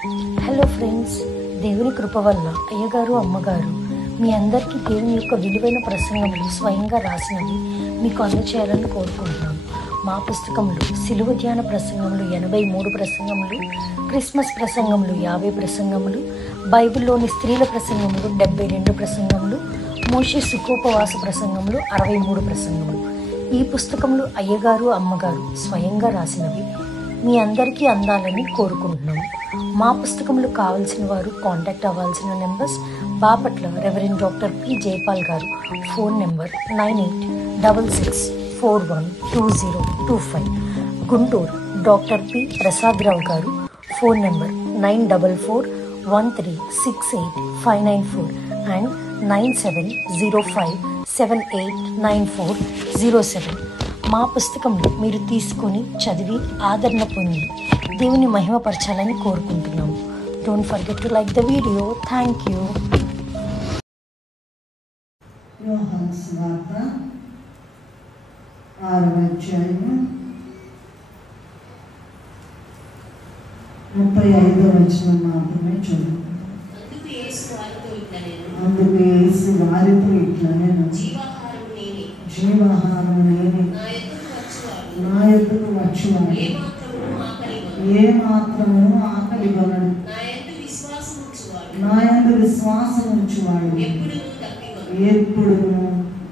Hello friends, దేవుని కృప వల్ల అయ్యగారు అమ్మగారు మీ అందరికీ దేవుని యొక్క విలువైన ప్రసంగములు స్వయంగా రాసినవి మీకు అందచేయాలని కోరుకుంటున్నాను. మా పుస్తకంలో సిలువ ధ్యాన ప్రసంగములు 83 ప్రసంగములు, క్రిస్మస్ ప్రసంగములు 50 ప్రసంగములు, బైబిల్లోని స్త్రీల ప్రసంగములు 72 ప్రసంగములు, మోషే సుఖోపవాస ప్రసంగములు 63 ప్రసంగములు. ఈ పుస్తకములు అయ్యగారు అమ్మగారు స్వయంగా రాసినవి మీ అందరికీ అందాలని కోరుకుంటున్నాము. మా పుస్తకములు కావాల్సిన వారు కాంటాక్ట్ అవ్వాల్సిన numbers: Bapatla reverend doctor P Jaipal garu, phone number 9866412025. Guntur doctor P Prasadarao garu, phone number 9413685994 and 9705789407. మా పుస్తకంలో మీరు తీసుకొని చదివి ఆదరణ పొంది దేవుని మహిమపరచాలని కోరుకుంటున్నాము. Don't forget to like the video. Thank you. యోహాను సువార్త 6వ అధ్యాయము 35వ వచనం మాత్రమే చదువుకుంటాం. అందుకు యేసు వారితో ఇట్లా, నేను జీవాహారం నేనే, నా యొద్దకు వచ్చువాడు ఏ మాత్రము ఆకలి కొనడు, నా యందు విశ్వాసం ఉంచువాడు ఎప్పుడు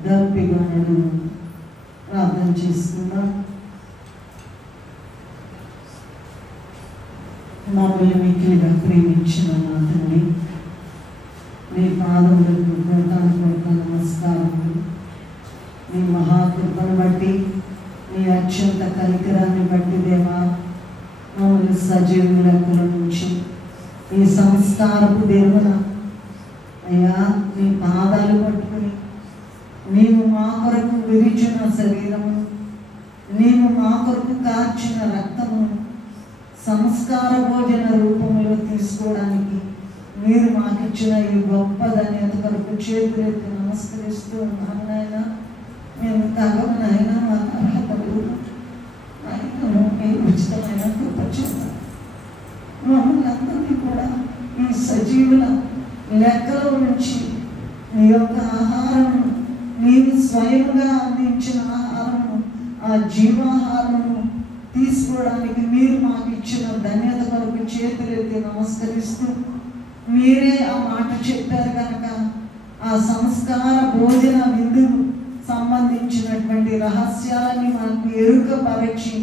దప్పికొనడు. ప్రార్థన చేసుకుందాం. మమ్మల్ని మిక్కిలిగా ప్రేమించిన నా తండ్రి, నీ పాదములకు కోటానుకోట్ల నమస్కారములు. నీ మహాకృపను బట్టి, నీ అత్యంత కనికరాన్ని బట్టి దేవా, మమ్మల్ని సజీవ లెక్కల నుంచి ఈ సంస్కారపు దేవున అయ్యా నీ పాదాలు పట్టుకుని, నీవు మా కొరకు విరిచిన శరీరము, నీవు మా కొరకు కార్చిన రక్తము సంస్కార భోజన రూపంలో తీసుకోవడానికి మీరు మాకిచ్చిన ఈ గొప్ప ధన్యత కొరకు చేతులెత్తి నమస్కరిస్తూ ఉన్నాను. నాయన మేము తగవనైనా మాకు అర్హత లేదు. ఆయనను మీ ఉచితమైన కృప చేస్తాం. మమ్మల్ని అందరినీ కూడా ఈ సజీవుల లెక్కలో నుంచి నీ యొక్క ఆహారము, నీవు స్వయంగా అందించిన ఆహారము, ఆ జీవాహారము తీసుకోవడానికి మీరు మాకు ఇచ్చిన ధన్యత కొరకు చేతులెత్తి నమస్కరిస్తూ, మీరే ఆ మాట చెప్పారు కనుక ఆ సంస్కార భోజన విందుకు సంబంధించినటువంటి రహస్యాలని మనకు ఎరుకపరచి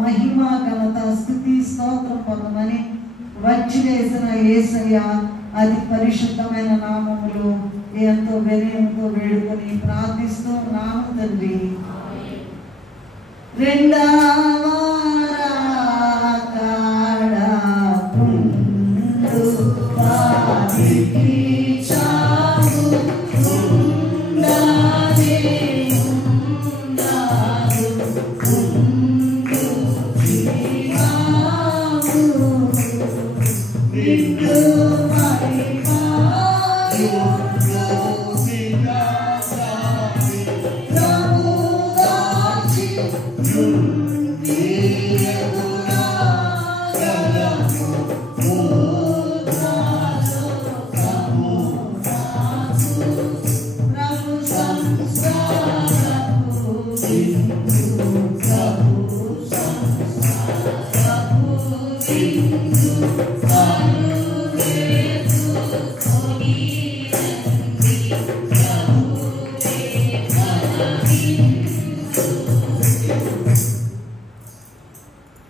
మహిమ ఘనత స్తుతి స్తోత్రం పొందమని వచ్చి వేసిన యేసయ్య అతి పరిశుద్ధమైన నామములో ఎంతో వినయంతో వేడుకొని ప్రార్థిస్తూ ఉన్నాము తండ్రి.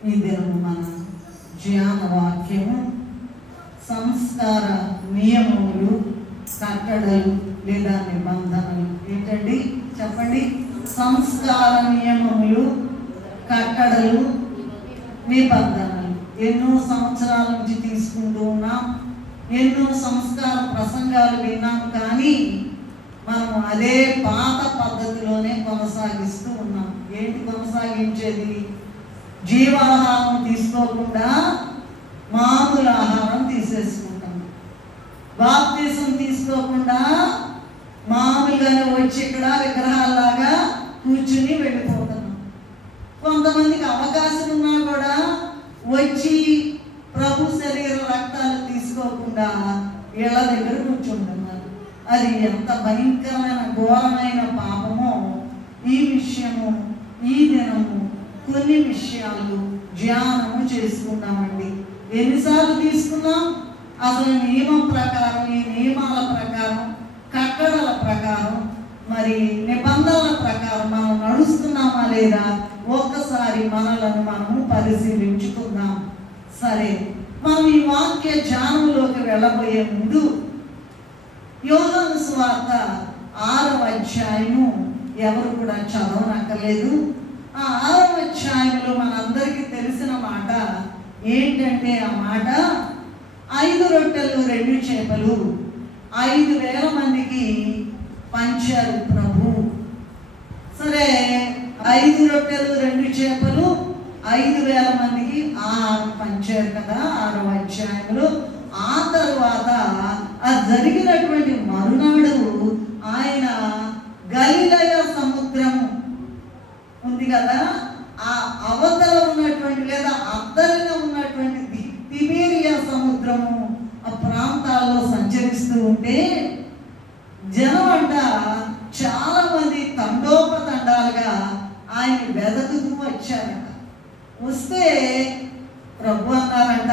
ఈ దినము మన ధ్యాన వాక్యము సంస్కార నియమములు, కట్టడలు లేదా నిబంధనలు. ఏంటండి చెప్పండి? సంస్కార నియమములు, కట్టడలు, నిబంధనలు. ఎన్నో సంవత్సరాల నుంచి తీసుకుంటూ ఉన్నాం. ఎన్నో సంస్కార ప్రసంగాలు విన్నాం. కానీ మనం అదే పాత పద్ధతిలోనే కొనసాగిస్తూ ఉన్నాం. ఏంటి కొనసాగించేది? జీవాహారం తీసుకోకుండా మామూలు ఆహారం తీసేసుకుంటాం. బాప్తిసం తీసుకోకుండా మామూలుగానే వచ్చి ఇక్కడ విగ్రహాల్లాగా కూర్చుని వెళ్ళిపోతున్నాం. కొంతమందికి అవకాశం ఉన్నా కూడా వచ్చి ప్రభు శరీర రక్త లేకుండా ఇళ్ళ దగ్గర కూర్చుంటున్నారు. అది ఎంత భయంకరమైన ఘోరమైన పాపమో ఈ విషయము ఈ దినము కొన్ని విషయాలు ధ్యానము చేసుకున్నామండి. ఎన్నిసార్లు తీసుకున్నాం? అసలు నియమం ప్రకారం, ఈ నియమాల ప్రకారం, కట్టడల ప్రకారం, మరి నిబంధనల ప్రకారం మనం నడుస్తున్నామా లేదా ఒక్కసారి మనలను మనము పరిశీలించుకుందాం. సరే, మనం ఈ వాక్య ధ్యానంలోకి వెళ్ళబోయే ముందు యోహాను సువార్త 6వ అధ్యాయము ఎవరు కూడా చదవనక్కర్లేదు. ఆ 6వ అధ్యాయంలో మనందరికీ తెలిసిన మాట ఏంటంటే, ఆ మాట 5 రొట్టెలు 2 చేపలు 5,000 మందికి పంచారు ప్రభు. సరే, 5 రొట్టెలు 2 చేపలు 5,000 మందికి పంచారు కదా 6వ అధ్యాయంలో. ఆ తరువాత ఆ జరిగినటువంటి మరునాడు ఆయన గలిలయ సముద్రం ఉంది కదా, ఆ అవతల ఉన్నటువంటి లేదా అద్దరిన ఉన్నటువంటి తిబేరియా సముద్రము ఆ ప్రాంతాల్లో సంచరిస్తూ ఉంటే జనం అంట చాలా మంది తండోపతండాలుగా ఆయన వెదకుతూ వచ్చారంట. వస్తే ప్రభు అన్నారంట,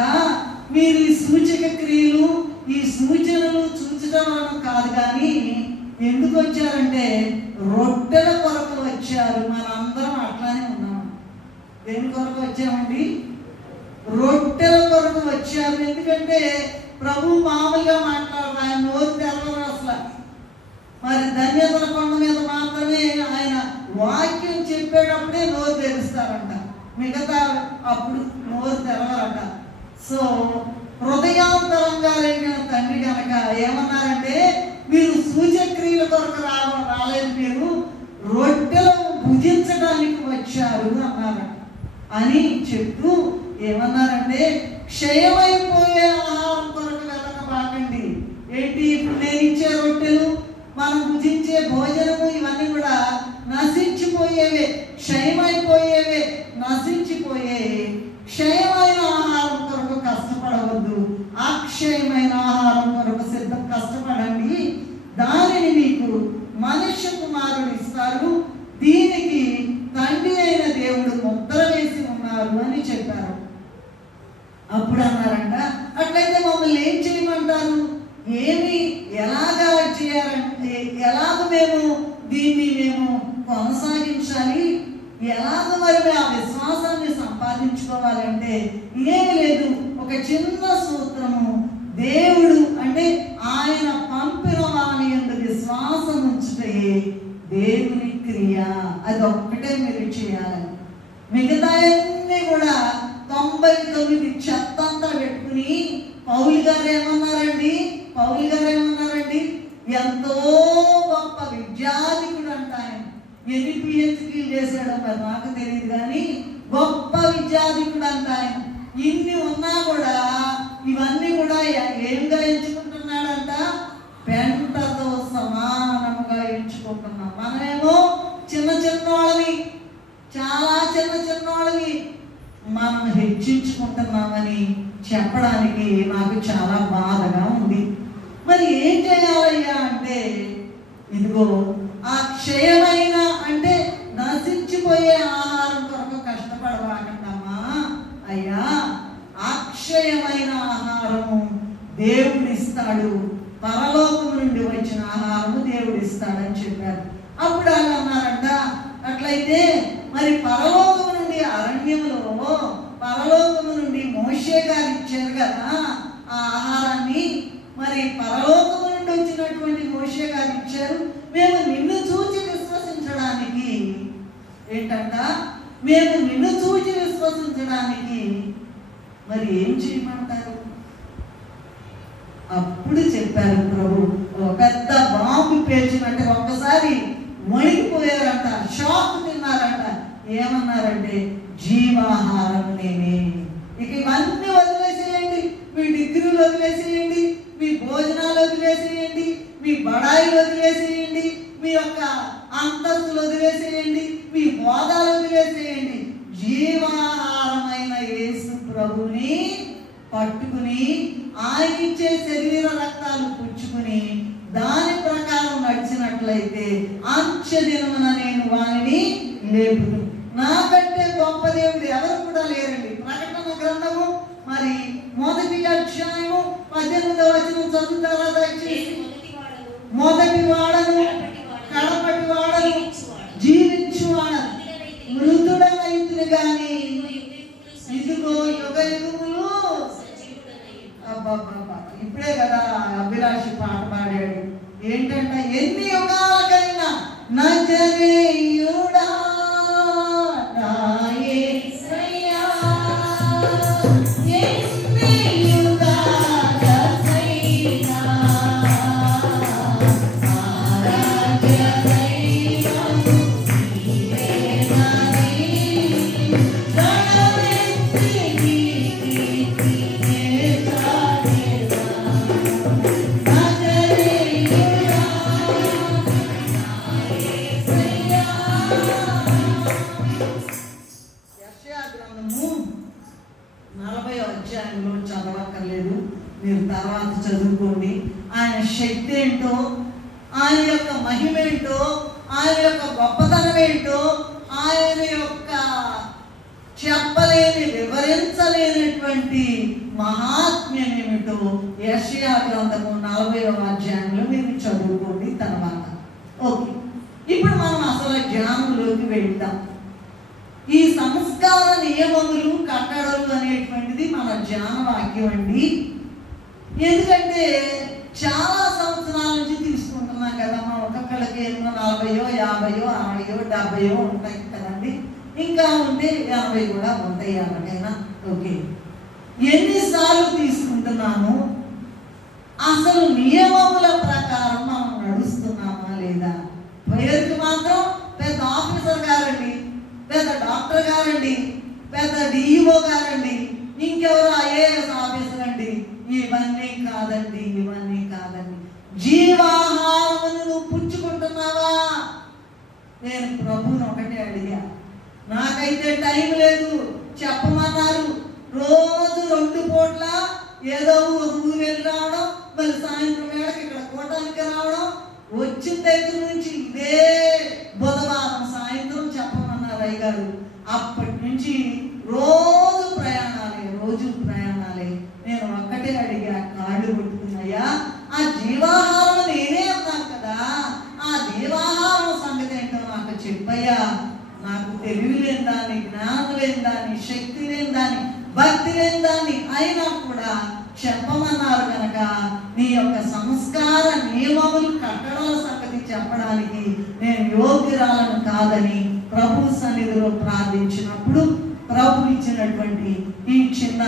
మీరు ఈ సూచక క్రియలు, ఈ సూచనలు చూచడం కాదు కానీ ఎందుకు వచ్చారంటే రొట్టెల కొరకు వచ్చారు. మనందరం అట్లానే ఉన్నాం. దేని కొరకు వచ్చామండి? రొట్టెల కొరకు వచ్చారు. ఎందుకంటే ప్రభు మామూలుగా మాట్లాడరు, ఆయన నోరు తెరవరు అసలు. మరి ధన్యతల కొండ మీద మాత్రమే ఆయన వాక్యం చెప్పేటప్పుడే నోరు తెరుస్తారంట, మిగతా అప్పుడు నోరు తెరవరట. సో హృదయాంతరంగా లేని తండ్రి కనుక ఏమన్నారంటే, మీరు సూచక్రియల కొరకు రాలేదు, మీరు రొట్టెలు భుజించడానికి వచ్చారు అన్నారు. అని చెప్తూ ఏమన్నారంటే, క్షయమైపోయే ఆహారం కొరకు వెతకబాకండి. ఏంటి? ఇప్పుడు నేను ఇచ్చే రొట్టెలు, మనం భుజించే భోజనము ఇవన్నీ కూడా నశించిపోయేవే, క్షయమైపోయేవే, నశించిపోయే. క్షయమైన ఆహారం కొరకు కష్టపడవద్దు, అక్షయమైన ఆహారం కొరకు కష్టపడండి. దానిని మీకు మనుష్య కుమారుడు ఇస్తారు, దీనికి తండ్రి అయిన దేవుడు ముద్ర వేసి ఉన్నారు అని చెప్పారు. అప్పుడు అన్నారంట, అట్లయితే మమ్మల్ని ఏం చేయమంటారు? ఎలాగా చేయాలంటే, ఎలాగ మేము దీన్ని కొనసాగించాలి, ఎలాగ మరి ఆ విశ్వాసాన్ని సంపాదించుకోవాలంటే ఏమి లేదు, ఒక చిన్న సూత్రము. దేవుడు అంటే ఆయన పంపిన వాని యందు విశ్వాసం ఉంచుటే దేవుని క్రియ. అది ఒక్కటే మీరు చేయాలని. మిగతా అన్నీ కూడా 99 చెత్తంతా పెట్టుకుని పౌలు గారు ఏమన్నారండి? ఎంతో గొప్ప విద్యాధికుడు అంట ఆయన. ఎన్ని పిహెచ్డీలు చేశాడో మరి నాకు తెలియదు కానీ గొప్ప విద్యాధికుడు అంట ఆయన. ఇన్ని ఉన్నా కూడా ఇవన్నీ కూడా ఏంగా ఎంచుకుంటున్నాడంట? పెంటతో సమానంగా ఎంచుకుంటున్నాం. మనమేమో చిన్న వాళ్ళని, చాలా చిన్న వాళ్ళని మనం హెచ్చించుకుంటున్నామని చెప్పడానికి నాకు చాలా బాధగా ఉంది. మరి ఏం చేయాలయ్యా అంటే, ఇదిగో ఆ క్షయమైన అంటే నశించిపోయే ఆహారం కొరకు కష్టపడవాకండమ్మా అయ్యా, అక్షయమైన ఆహారము దేవుడిస్తాడు, పరలోకం నుండి వచ్చిన ఆహారము దేవుడిస్తాడని చెప్పారు. అప్పుడు ఆయన అన్నారంట, అట్లయితే మరి పరలోకం నుండి అరణ్యంలో పరలోకము నుండి మోషే గారు ఇచ్చారు కదా ఆ ఆహారాన్ని, మరి పరలోకము నుండి వచ్చినటువంటి మోషే గారు ఇచ్చారు. మేము నిన్ను చూచి విశ్వసించడానికి ఏంటంట, మేము నిన్ను చూచి విశ్వసించడానికి మరి ఏం చేయమంటారు? అప్పుడు చెప్పారు ప్రభు, ఒక పెద్ద బాంబు పేల్చినట్టు ఒక్కసారి వణికిపోయారంట, షాక్ తిన్నారంట. ఏమన్నారంటే, జీవాహారం నేనే. ఇక ఇవన్నీ వదిలేసేయండి, మీ డిగ్రీలు వదిలేసేయండి, మీ భోజనాలు వదిలేసేయండి, మీ బడాయిలు వదిలేసేయండి, మీ యొక్క అంతస్తులు వదిలేసేయండి, మీ బోధాలు వదిలేసేయండి. జీవాహారమైన యేసు ప్రభుని పట్టుకుని ఆయన ఇచ్చే శరీర రక్తాలు పుచ్చుకుని దాని ప్రకారం నడిచినట్లయితే అంత్య దినమున నేను వారిని లేపును. నాకంటే గొప్ప దేవుడు ఎవరు కూడా లేరండి. ప్రకటన గ్రంథము మరి 1వ అధ్యాయము 18వ వచనం చదువుతారా దయచేసి? మొదటి వాడను, కడపటి వాడను, జీవించువాడను, మృతుడనైతులు గాని ఇదిగో యుగ యుగములు. అబ్బబ్బబ్బా, ఇప్పుడే కదా అభిలాషి పాట పాడాడు. ఏంటంటే ఎన్ని యుగాలకైనా నజరేయుడా నా యేసయ్యా, ఎన్ని యుగాలకైనా ఆరాధ్య దైవము నీవేనని గణమెత్తి నీ కీర్తినే చాటెదా. నజరేయుడా యెషయా గ్రంథము 40వ అధ్యాయంలో చదవక్కర్లేదు, మీరు తర్వాత చదువుకోండి. ఆయన శక్తి ఏంటో, ఆయన యొక్క మహిమ ఏంటో, ఆయన యొక్క గొప్పతనం ఏంటో, ఆయన యొక్క చెప్పలేని వివరించలేనటువంటి మహాత్మ్యం ఏమిటో యెషయా గ్రంథము 40వ అధ్యాయంలో మీరు చదువుకోండి తర్వాత. ఓకే, ఇప్పుడు మనం అసలు జ్ఞానంలోకి వెళ్తాం. ఈ సంస్కార నియమములు కట్టడలు అనేటువంటిది మన జ్ఞాన వాక్యం అండి. ఎందుకంటే చాలా సంవత్సరాల నుంచి తీసుకుంటున్నాం కదా, మా ఒక్కొక్కళ్ళకి 40, 50, 60, 70 ఉంటాయి కదండి. ఇంకా ఉంటే 80 కూడా ఉంటాయి ఎవరికైనా. ఓకే, ఎన్నిసార్లు తీసుకుంటున్నాము? అసలు నియమముల ప్రకారం మనం నడుస్తున్నామా లేదా? పేరుకి మాత్రం పెద్ద ఆఫీసర్ గారండి, పెద్ద డాక్టర్ గారండి, పెద్ద డిఈఓ గారండి, ఇంకెవరు ఐఏఎస్ ఆఫీసర్ అండి. ఇవన్నీ కాదండి, ఇవన్నీ కాదండి. జీవాహారమును నువ్వు పుచ్చుకుంటున్నావా? నేను ప్రభువుని ఒకటే అడిగా, నాకైతే టైం లేదు, చెప్పమన్నారు. రోజు 2 పూట్ల ఏదో ఊరు వెళ్ళి రావడం, మళ్ళీ సాయంత్రం వేళకి ఇక్కడ కూటానికి రావడం, వచ్చిన దగ్గర నుంచి ఇదే బుధవారం సాయంత్రం చెప్పమన్నారు అయ్యగారు. అప్పటి నుంచి రోజు ప్రయాణాలే. నేను ఒక్కటే అడిగా, కాళ్ళు కొట్టుకున్నాయా? ఆ జీవాహారం నేనే అన్నాను కదా, ఆ జీవాహారం సంగతి ఏంటో నాకు చెప్పయ్యా. నాకు తెలివి లేని దాన్ని, జ్ఞానం లేని దాన్ని, శక్తి లేని దాన్ని, భక్తి లేని దాన్ని అయినా కూడా చెప్పమన్నారు కనుక నీ యొక్క సంస్కార నియమములు కట్టడాల సంగతి చెప్పడానికి నేను యోగ్యురాలను కాదని ప్రభు సన్నిధిలో ప్రార్థించినప్పుడు ప్రభు ఇచ్చినటువంటి ఈ చిన్న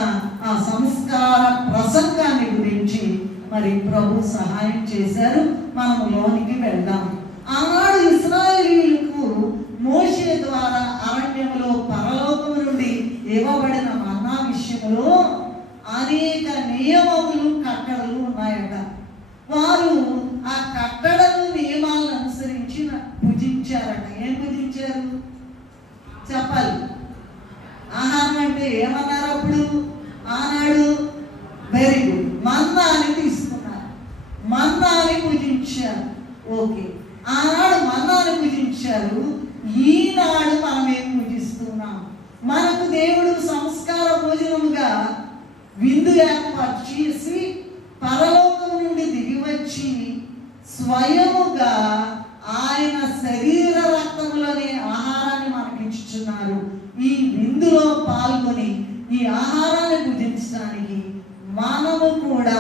ఆ సంస్కార ప్రసంగాన్ని గురించి మరి ప్రభు సహాయం చేశారు. మనము లోనికి వెళ్దాం. ఆనాడు ఇశ్రాయేలీయులకు మోషే ద్వారా అరణ్యములో పరలోకము నుండి ఇవ్వబడిన మన్నా విషయంలో అనేక నియమములు కట్టడలు ఉన్నాయట. వారు ఆ కట్టడలు నియమాలను అనుసరించి భుజించారట. ఏం భుజించారు చెప్పాలి? ఆహారం అంటే ఏమన్నారు అప్పుడు? ఆనాడు వెరీ గుడ్, మన్నాని తీసుకున్నారు, మన్నాని భుజించారు. ఓకే, ఆనాడు మన్నాని భుజించారు. ఈనాడు మనం ఏం భుజిస్తున్నాం? మనకు దేవుడు సంస్కార భోజనముగా విందు ఏర్పాటు చేసి పరలోకం నుండి దిగివచ్చి స్వయముగా ఆయన శరీర రక్తములనే ఆహారాన్ని మనకి ఇచ్చుచున్నారు. ఈ విందులో పాల్గొని ఈ ఆహారాన్ని భుజించడానికి మనము కూడా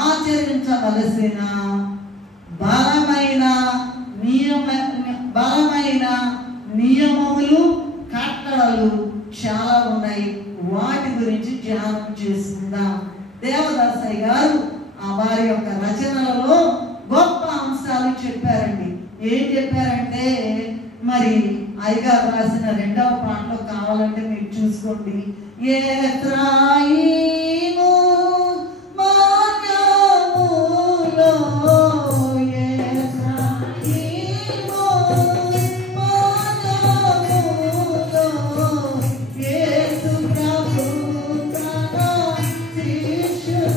ఆచరించవలసిన బలమైన నియమములు కట్టడలు చాలా ఉన్నాయి. వాటి గురించి ధ్యానం చేసుకుందాం. దేవదాసయ్య గారు ఆ వారి యొక్క రచనలలో గొప్ప అంశాలు చెప్పారండి. ఏం చెప్పారంటే, మరి అయ్యగారు రాసిన 2వ పాటలో కావాలంటే మీరు చూసుకోండి. ఎఫ్రాయిము మాన్యములో యేసు ప్రభు తన శిష్యుల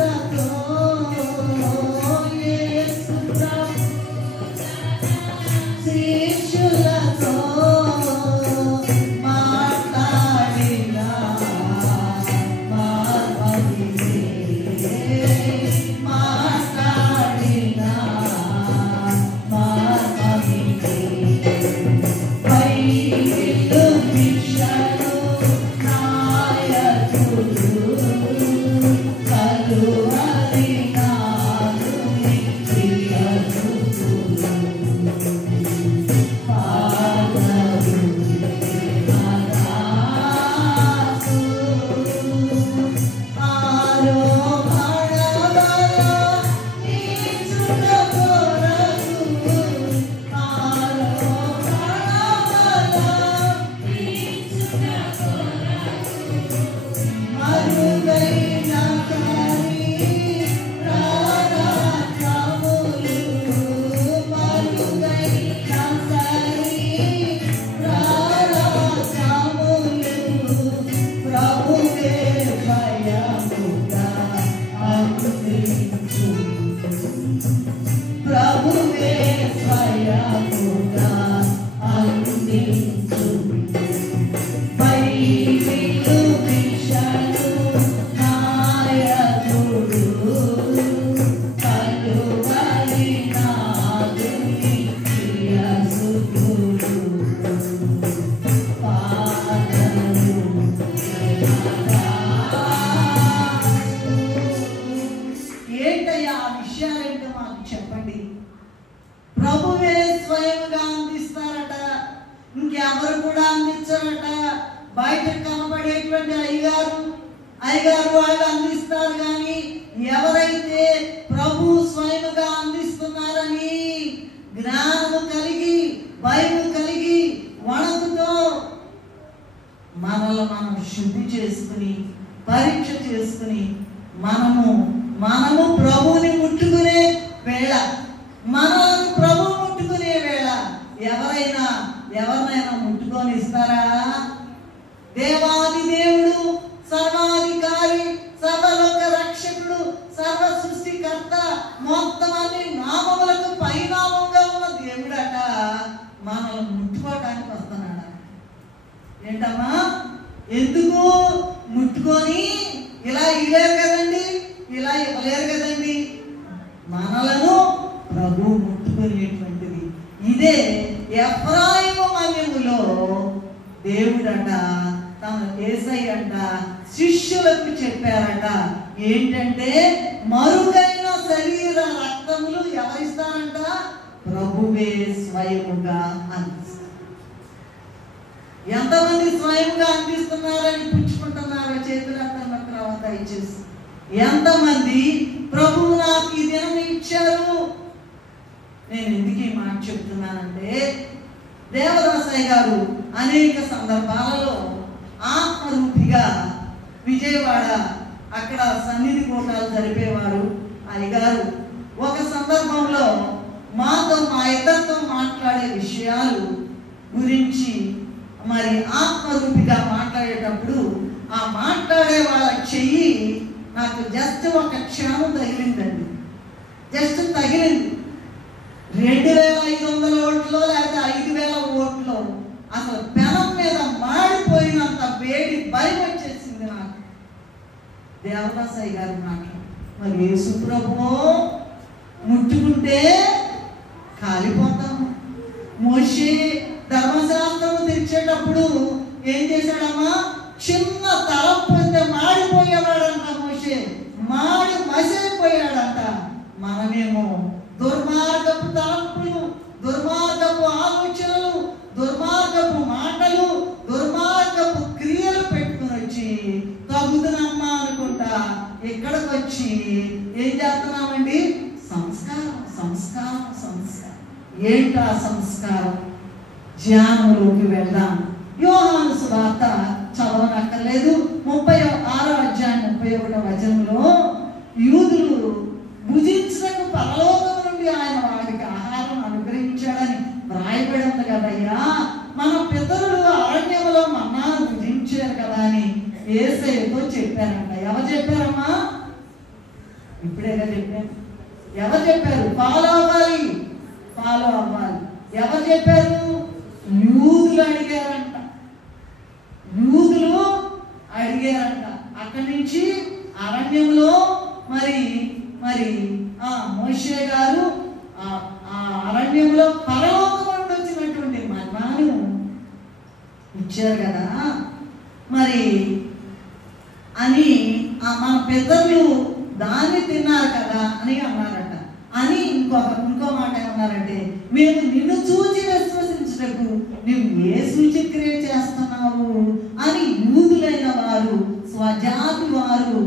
విషయాలేంటో మాకు చెప్పండి. ప్రభువే స్వయంగా అందిస్తారట, ఇంకెవరు కూడా అందించారట. బయట కనబడేటువంటి అయ్యగారు వాళ్ళు అందిస్తారు, కానీ ఎవరైతే ప్రభు స్వయంగా అందిస్తున్నారని జ్ఞానము కలిగి బైబిల్ కలిగి వణకుతో మనల్ని మనం శుద్ధి చేసుకుని పరీక్ష చేసుకుని మనము ప్రభువుని ముట్టుకునే వేళ, మనల్ని ప్రభువు ముట్టుకునే వేళ ఎవరినైనా ముట్టుకొని ఇస్తారా? దేవాది దేవుడు, సర్వాధికారి, సర్వలోక రక్షకుడు, సర్వ సృష్టికర్త, మొత్తం అన్ని నామములకు పైనామంగా ఉన్న దేవుడట మనల్ని ముట్టుకోవటానికి వస్తున్నాడు. ఏంటమ్మా, ఎందుకు ముట్టుకొని ఇలా ఇవ్వలేరు కదండి, ఇలా ఇవ్వలేరు కదండి. మనలను ప్రభు ముట్టుకునేటువంటిది ఇదే. ఎఫ్రాయిము మన్యములో దేవుడట తన యేసయ్య అంట శిష్యులకు చెప్పారట, ఏంటంటే మరుగైన శరీర రక్తములు ఎవరిస్తారంట? ప్రభువే స్వయముగా అందిస్తారు. ఎంతమంది స్వయంగా అందిస్తున్నారని పుచ్చుకుంటున్నారో చేతులు అత్తమ్మ దయచేసి. ఎంతమంది ప్రభువు నాకు ఈ దినం ఇచ్చారు? నేను ఎందుకు ఈ మాట చెప్తున్నానంటే, దేవదాసయ్య గారు అనేక సందర్భాలలో ఆత్మరూపిగా విజయవాడ అక్కడ సన్నిధి కూటాలు జరిపేవారు. అయ్యగారు ఒక సందర్భంలో మా ఇద్దరితో మాట్లాడే విషయాలు గురించి మరి ఆత్మరూపిగా మాట్లాడేటప్పుడు ఆ మాట్లాడే వాళ్ళ చెయ్యి నాకు జస్ట్ ఒక క్షణం తగిలిందండి. జస్ట్ తగిలింది. 2500 ఓట్లో లేకపోతే 5000 ఓట్లో అసలు పెనం మీద మాడిపోయినంత వేడి భయం వచ్చేసింది నాకు. దేవదాసయ్య గారు మాట్లాడు, మరి యేసు ప్రభువు ముట్టుకుంటే కాలిపోతాము. మోషే ధర్మశాస్త్రము తెరిచేటప్పుడు ఏం చేశాడమ్మా? చిన్న తలంపు మాడిపోయేవాడంట. మోషే మసిపోయాడంట. మనమేమో దుర్మార్గపు తలంపులు, దుర్మార్గపు ఆలోచనలు, దుర్మార్గపు మాటలు, దుర్మార్గపు క్రియలు పెట్టుకుని వచ్చి తగుదునమ్మా అనుకుంటా ఇక్కడికి వచ్చి ఏం చేస్తున్నామండి? సంస్కారం. ఏంటా సంస్కారం? ధ్యానంలోకి వెళ్దాం. యోహాను సువార్త చదవనక్కర్లేదు. 36వ అధ్యాయం 31వ వచనంలో యూదులు భుజించడానికి పరలోకం నుండి ఆయన వాడికి ఆహారం అనుగ్రహించాడని వ్రాయబడి ఉంది కదయ్యా. మన పితరులు అరణ్యంలో మన్నాను భుజించారు కదా అని యేసయ్యతో చెప్పారంట. ఎవరు చెప్పారమ్మా? ఇప్పుడేగా చెప్పారు. ఎవరు చెప్పారు? ఫాలో అవ్వాలి. ఎవరు చెప్పారు? యూదులు అడిగారంట. అక్కడి నుంచి అరణ్యంలో మరి మోషే గారు ఆ అరణ్యంలో పరలోకం నుండి వచ్చినటువంటి మన్నాను ఇచ్చారు కదా మరి అని మన పెద్దలు దాన్ని తిన్నారు కదా అని అన్నారట. అని ఇంకో మాట ఏమన్నారంటే, మేము నిన్ను చూచి విశ్వసించుటకు నువ్వు ఏ సూచక్రియ చేస్తున్నావు అని యూదులైన వారు, స్వజాతి వారు,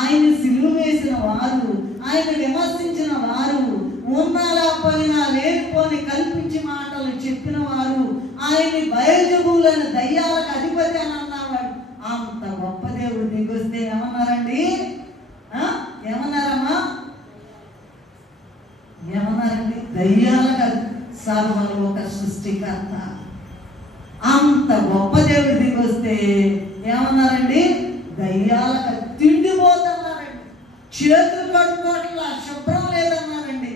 ఆయన సిలువ వేసిన వారు, ఆయన విమర్శించిన వారు, ఉన్నా లేకపోయినా లేనిపోని కల్పించి మాటలు చెప్పిన వారు, ఆయన్ని బయలుజబులైన దయ్యాలకు అధిపతి అని అన్నవాడు. అంత గొప్ప దేవుడు దిగొస్తే ఏమన్నారండి? ఏమన్నారండి? దయ్యాలకు సర్వలోక సృష్టికర్త. అంత గొప్ప దేవుడు దిగొస్తే ఏమన్నారండి? దయ్యాలకు తిండిపోతున్నారండి. చేతులు కడుక్కోవట్లా, శుభ్రం లేదన్నారండి.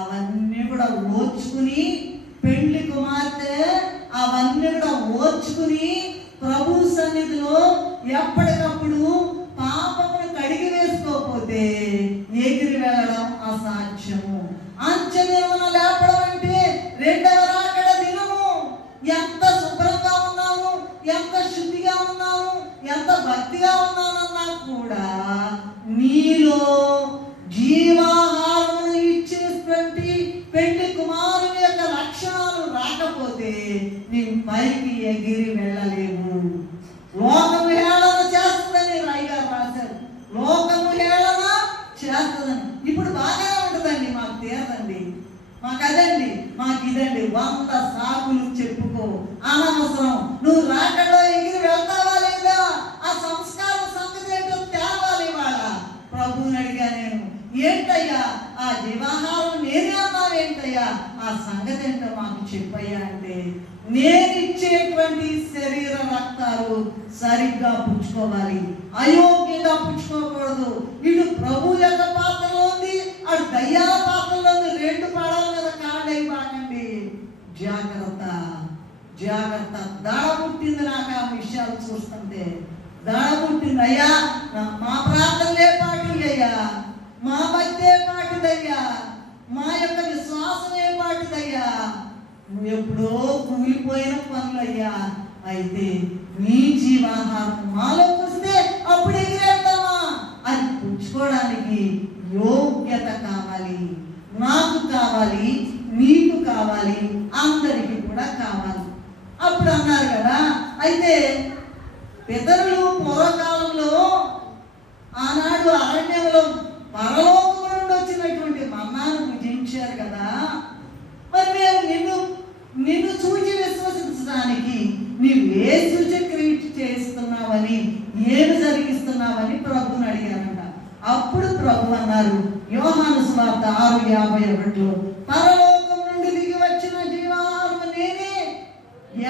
అవన్నీ కూడా ఓర్చుకుని, పెండ్లి కుమార్తె అవన్నీ కూడా ఓర్చుకుని ప్రభు సన్నిధిలో ఎప్పటికప్పుడు పాపమును కడిగి వేసుకోకపోతే ఎగిరి వెళ్ళడం అసాధ్యము. అంచెదినమున లేపడం అంటే రెండవ రాకడ దినము. ఎంత శుభ్రంగా ఉన్నాము, ఎంత శుద్ధిగా ఉన్నాము, ఎంత భక్తిగా ఉన్నామన్నా కూడా నీలో జీవాహారమును ఎగిరి వెళ్ళలేము. లోకము హేళన చేస్తుందని రాయిగారు రాశారు. లోకము హేళన చేస్తుందని. ఇప్పుడు బాగానే ఉంటుందండి, మాకు తీరదండి, మాకు అదండి, మాకు ఇదండి, 100 సాకులు చెప్పుకో, అనవసరం. నువ్వు రాకడలో ఎగిరి వెళ్తావా లేదా? ఆ సంస్కారం సంగతి ఏంటో తేవాలి. వాళ్ళ ప్రభువుని అడిగా నేను, ఏంటయ్యా ఆ జీవాహారం నేనే అన్నావేంటయ్యా, ఆ సంగతి ఏంటో మాకు చెప్పయ్యా అంటే, నేనిచ్చేటువంటి శరీర రక్తాలు సరిగ్గా పుచ్చుకోవాలి, అయోగ్యంగా పుచ్చుకోకూడదు. ఇటు ప్రభు యొక్క పాత్రలో ఉంది, అటు దయ్యాల పాత్రలో ఉంది. 2 పడవల మీద కాళ్ళై బాగండి. జాగ్రత్త జాగ్రత్త. దడ పుట్టింది నాకు ఆ విషయాలు చూస్తుంటే. దడ పుట్టింది. అయ్యా మా ప్రార్థనలే పాటివి అయ్యా, మా భక్తే పాటిదయ్యా, మా యొక్క విశ్వాసమే పాటిదయ్యా, నువ్వు ఎప్పుడో కూలిపోయిన పనులయ్యా. అయితే నీ జీవాహారం మాలోకి వస్తే అప్పుడు ఎగిరేద్దామా? అది పుచ్చుకోవడానికి యోగ్యత కావాలి. నాకు కావాలి, నీకు కావాలి, అందరికీ కూడా కావాలి. అప్పుడు అన్నారు కదా, అయితే పితరులు పూర్వకాలంలో ఆనాడు అరణ్యంలో పరలోకము నుండి వచ్చినటువంటి మన్నాను భుజించారు కదా. మరి మేము నిన్ను చూచి విశ్వసించడానికి నీవు ఏ సూచక్రియ చేస్తున్నావని, ఏమి జరిగిస్తున్నావని ప్రభుని అడిగారంట. అప్పుడు ప్రభు అన్నారు, యోహాను సువార్త 6:51, పరలోకం నుండి దిగి వచ్చిన జీవాహారం నేనే,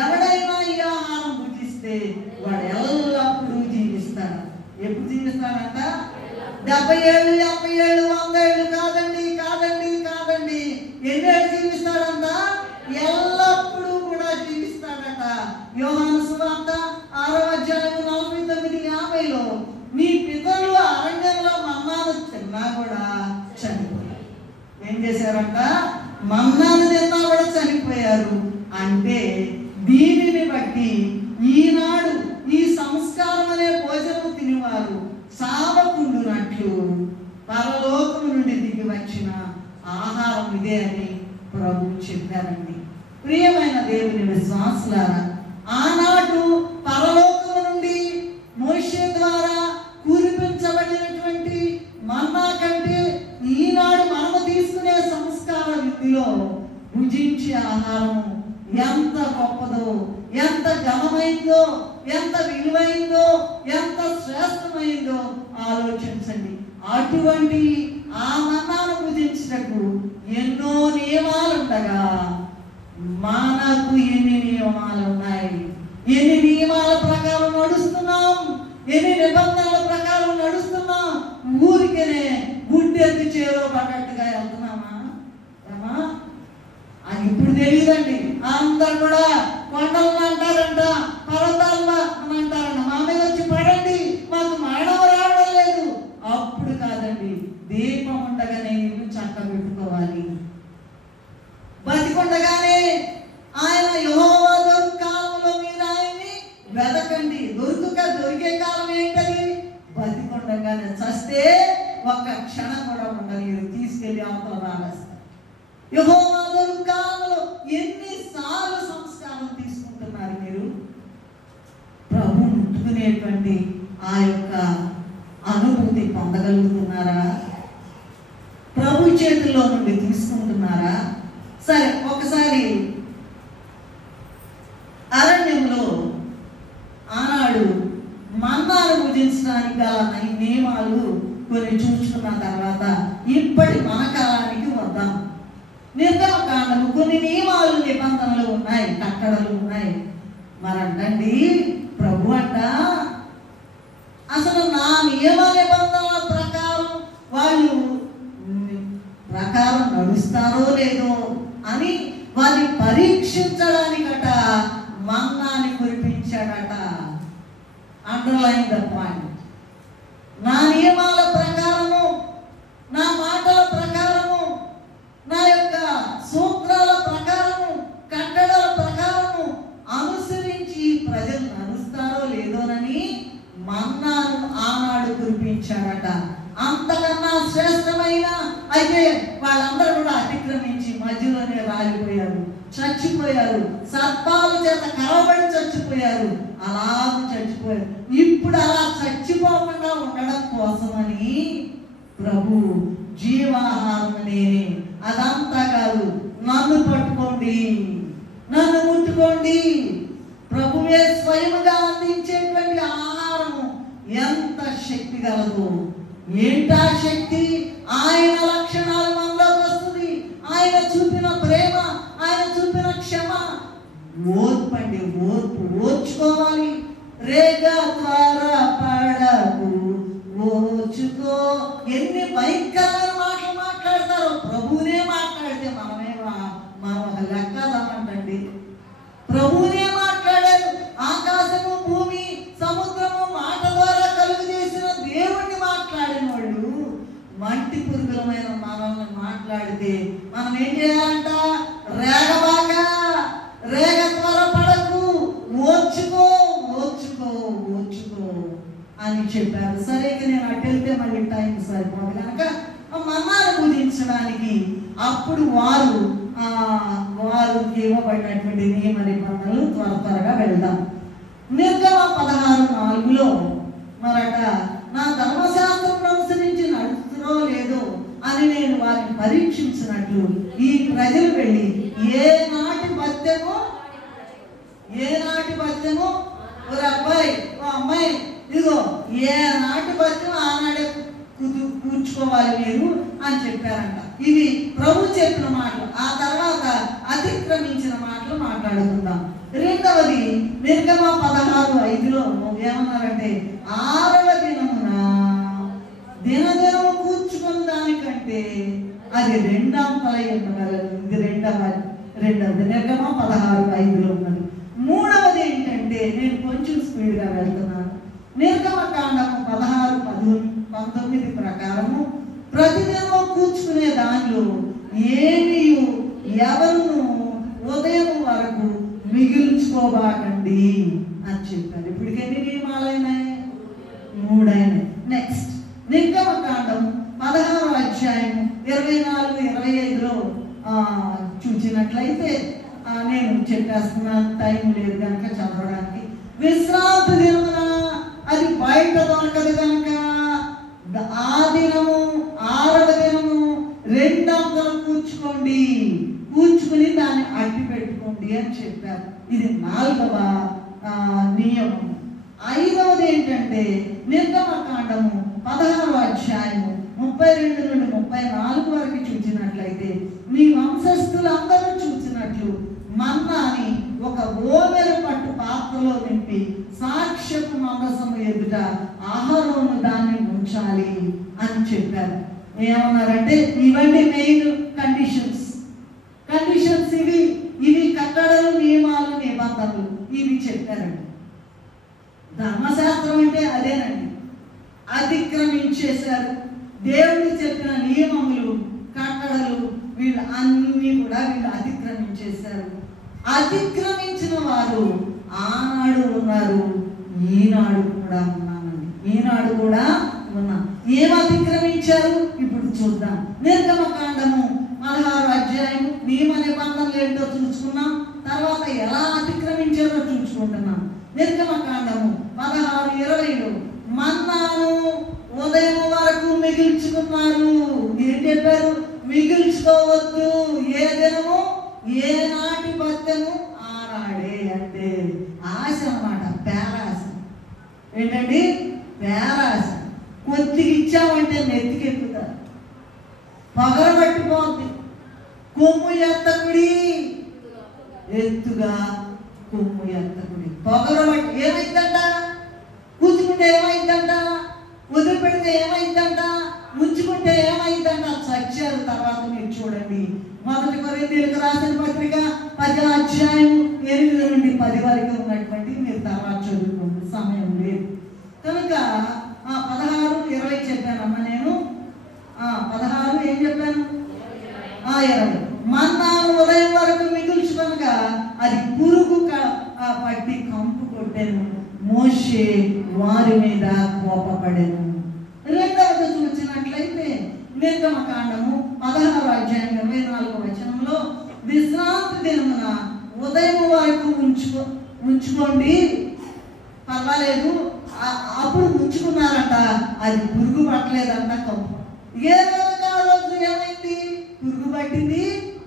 ఎవడైనా ఈ ఆహారం భుజిస్తే వాడు ఎల్లప్పుడూ జీవిస్తాడు. ఎప్పుడు జీవిస్తాడంట? 70 ఏళ్ళు, 50 ఏళ్ళు, 100 ఏళ్ళు కాదండి, కాదండి, కాదండి. ఎన్నేళ్ళు జీవిస్తాడంట? ఎల్లప్పుడూ కూడా జీవిస్తాడట. యోహాను సువార్త 6:49-50లో, నీ పితరులు అరణ్యంలో మన్నాను తిన్నా కూడా చనిపోయారు. ఏం చేశారంట? మన్నాను తిన్నా కూడా చనిపోయారు. అంటే దీనిని బట్టి ఈనాడు ఈ సంస్కారం అనే భోజనం తినేవారు సావకుండునట్లు పరలోకం నుండి దిగి వచ్చిన ఆహారం ఇదే అని ప్రభు చెప్పారండి. ప్రియమైన దేవుని విశ్వాసులారా, ఆనాడు పరలోకం నుండి మోషే ద్వారా కురిపించబడినటువంటి మన్నా కంటే ఈనాడు మనము తీసుకునే సంస్కార విధిలో భుజించే ఆహారం ఎంత గొప్పదో, ఎంత ఘనమైందో, ఎంత విలువైందో, ఎంత శ్రేష్టమైందో ఆలోచించండి. అటువంటి ఆ మన్నాను భుజించటకు ఎన్నో నియమాలు ఉండగా మనకు ఎన్ని నియమాలు ఉన్నాయి? ఎన్ని నియమాల ప్రకారం నడుస్తున్నాం? ఎన్ని నిబంధనల ప్రకారం నడుస్తున్నాం? ఊరికేనే గుడ్డెత్తి చేలో పడ్డట్టుగా వెళ్తున్నామా? అది ఇప్పుడు తెలియదండి. అందరు కూడా కొండలను అంటారంట, పర్వతాలను అంటారంట, మా మీద వచ్చి పడండి, మాకు మరణం రావడం లేదు. అప్పుడు కాదండి, దీపం ఉండగానే ఇల్లు చక్క పెట్టుకోవాలి. బతికుండగానే ఆయన యెహోవా దొరుకు కాలంలో మీరు ఆయన్ని వెదకండి. దొరికే కాలం ఏంటది? బతికుండగానే. చస్తే ఒక్క క్షణం కూడా ఉండలేదు, తీసుకెళ్లి అవతల రాలేస్తారు. యెహోవా దొరుకు కాలంలో ఎన్నిసార్లు సంస్కారం తీసుకుంటున్నారు మీరు? ప్రభు ముట్టుకునేటువంటి ఆ యొక్క అనుభూతి పొందగలుగుతున్నారా? ప్రభు చేతుల్లో నుండి తీసుకుంటున్నారా? సరే, ఒకసారి అరణ్యంలో ఆనాడు మన్నాను భుజించడానికి గల నియమాలు కొన్ని చూసుకున్న తర్వాత ఇప్పటి మన కాలానికి వద్దాం. నిర్గమకాండము కొన్ని నియమాలు, నిబంధనలు ఉన్నాయి, కట్టడలు ఉన్నాయి. మరంటండి ప్రభు అంట, అసలు నా నియమ నిబంధనల వాళ్ళు ప్రకారం నడుస్తారో లేదో అని వారిని పరీక్షించడానికట మన్నాని కురిపించాడట. Underline the point. నా నియమాల ప్రకారము, నా మాటల ప్రకారము, నా యొక్క సూత్రాల ప్రకారము, కట్టడల ప్రకారము అనుసరించి ప్రజలు నడుస్తారో లేదోనని మన్నాను ఆనాడు కురిపించాడట. అంతకన్నా శ్రేష్టమైన అయితే వాళ్ళందరూ కూడా అతిక్రమించి మధ్యలోనే రాలిపోయారు. చచ్చిపోయారు, సర్పాల చేత కరవబడి చచ్చిపోయారు, అలా చచ్చిపోయారు. ఇప్పుడు అలా చచ్చిపోకుండా ఉండడం కోసమని ప్రభు జీవాహారం నేనే, అదంతా కాదు, నన్ను పట్టుకోండి, నన్ను ముట్టుకోండి. ప్రభువే స్వయముగా అందించేటువంటి ఆహారము ఎంత శక్తి గలదు. ఏంటా శక్తి? ఆయన లక్షణాలు మనలోకి వస్తుంది. ఆయన చూపిన ప్రేమ, ఆయన చూపిన క్షమ, ఓర్పండి, ఓర్పు, ఓర్చుకోవాలి. రేగ త్వర పడకు, ఓర్చుకో. ఎన్ని భయంకరమైన మాటలు మాట్లాడతారో. ప్రభువునే మాట్లాడితే మనం ఒక లెక్కదామంటండి. ప్రభువునే మాట్లాడారు. ఆకాశము, భూమి, సముద్రము మాట ద్వారా కలుగు చేసిన దేవుణ్ణి మాట్లాడిన వాళ్ళు మంటి పురుగులమైన మనల్ని మాట్లాడితే మనం ఏం చేయాలంట? రేగబాగా, రేగ త్వరపడకు, ఓర్చుకో, ఓర్చుకో, ఓర్చుకో అని చెప్పారు. సరే, ఇక నేను అటు వెళ్తే మళ్ళీ టైం సరిపోదు కనుక మన్నాను పూజించడానికి అప్పుడు వారికి ఇవ్వబడినటువంటి నియమ నిబంధనలు త్వరగా వెళ్దాం. నిర్గమ 16:4 మరట, నా ధర్మశాస్త్రం అనుసరించి నడుస్తుందో లేదో అని నేను వారిని పరీక్షించినట్లు ఈ ప్రజలు వెళ్ళి ఏ నాటి పద్యమో ఒక అబ్బాయి, ఓ అమ్మాయి, ఇదిగో ఏ నాటి పద్యం ఆనాడే కూర్చుకోవాలి మీరు అని చెప్పారంట. ఇవి ప్రభు చెప్పిన మాటలు. ఆ తర్వాత అతిక్రమించిన మాటలు మాట్లాడుకుందాం. రెండవది నిర్గమ 16:5 ఏమన్నారంటే, 6వ దినమున దినదినము కూర్చుకున్న దానికంటే అది రెండంతలై ఉండగలదు. ఇది రెండవది నిర్గమ 16:5 ఉన్నది. మూడవది ఏంటంటే, నేను కొంచెం స్పీడ్గా వెళ్తున్నాను. నిర్గమకాండము 16:19 ప్రకారము ప్రతిదినము కూర్చుకునే దానిలో ఏమీ ఎవరును ఉదయం వరకు మిగిల్చుకోబాకండి అని చెప్పారు. ఇప్పటికి ఎన్ని నియమాలైనాయి? 3 అయినాయి. నెక్స్ట్ నిర్గమకాండము 16వ అధ్యాయము 24-25 చూసినట్లయితే నేను చెప్పేస్తున్నాను, టైం లేదు కనుక చదవడానికి. విశ్రాంతి దినమున అది బయట దొరకదు కనుక ఆ దినము 6వ దినము 2 అంతలు కూర్చుకుని దాన్ని అట్టి పెట్టుకోండి అని చెప్పారు. ఇది 4వ నియమం. 5వది ఏంటంటే, నిర్గమకాండము 16వ అధ్యాయము 32-34 వరకు చూసినట్లయితే, మీ వంశస్థులందరూ చూసినట్లు మన్నాని ఒక ఓమెరు పట్టు పాత్రలో నింపి సాక్ష్యపు మందసము ఎదుట ఆహారమును దాన్ని ఉంచాలి అని చెప్పారు. ఏమన్నారంటే, ఇవన్నీ మెయిన్ కండిషన్స్. ఇవి కట్టడలు, నియమాలు, నిబంధనలు ఇవి చెప్పారండి. ధర్మశాస్త్రం అంటే అదేనండి. అతిక్రమించేశారు. దేవుడు చెప్పిన నియమములు, కట్టడలు వీళ్ళు అన్నీ కూడా అతిక్రమించేశారు. అతిక్రమించిన వారు ఆనాడు ఉన్నారు, ఈనాడు కూడా ఉన్నామండి. ఈనాడు కూడా ఉన్నాం. ఏం అతిక్రమించారు ఇప్పుడు చూద్దాం. నిర్గమకాండము 16వ అధ్యాయం నియమ నిబంధనలు ఏంటో చూసుకున్నాం. తర్వాత ఎలా అతిక్రమించారో చూసుకుంటున్నాం. నిర్గమకాండము 16:20 మన్నాను ఉదయం వరకు మిగిల్చుకున్నారు. ఏం చెప్పారు? మిగిల్చుకోవద్దు. ఏ దినము, ఏ నాటి పద్యము ఆనాడే. అంటే ఆశ అన్నమాట, పేరాశ. ఏంటండి? పేరాశ. కొద్దిగా ఇచ్చామంటే నెత్తికెక్కుతారు, పగలబట్టిపోద్ది. కొమ్ము ఎత్తకుడి, ఎత్తుగా కొమ్ము ఎత్తకుడి. పగలబట్టి ఏమైందంట? కూర్చుకుంటే ఏమైందంట? వదిలిపెడితే ఏమైందంట? ముంచుకుంటే ఏమైందంట? చచ్చారు. తర్వాత మీరు చూడండి, 1 కొరింథీయులకు రాసిన పత్రిక 10వ అధ్యాయం 8-10 వరకు ఉన్నటువంటి మీరు తర్వాత చదువుకోండి, సమయం లేదు కనుక. 16:20 చెప్పానమ్మ నేను. 16 ఏం చెప్పాను? 20. మన్నాను ఉదయం వరకు మిగుల్చుకొనగా అది పురుగు పట్టి కంపు కొట్టెను. మోషే వారి మీద కోపపడెను. రెండవది చూసినట్లయితే నిర్గమకాండము 16వ అధ్యాయం 24వ వచనంలో విశ్రాంతి దినమున ఉదయం వరకు ఉంచుకోండి, పర్వాలేదు. అప్పుడు ఉంచుకున్నారంట, అది పురుగు పట్టలేదంట, కంపు. ఏ రోజు ఆ రోజు ఏమైంది? పురుగు పట్టింది,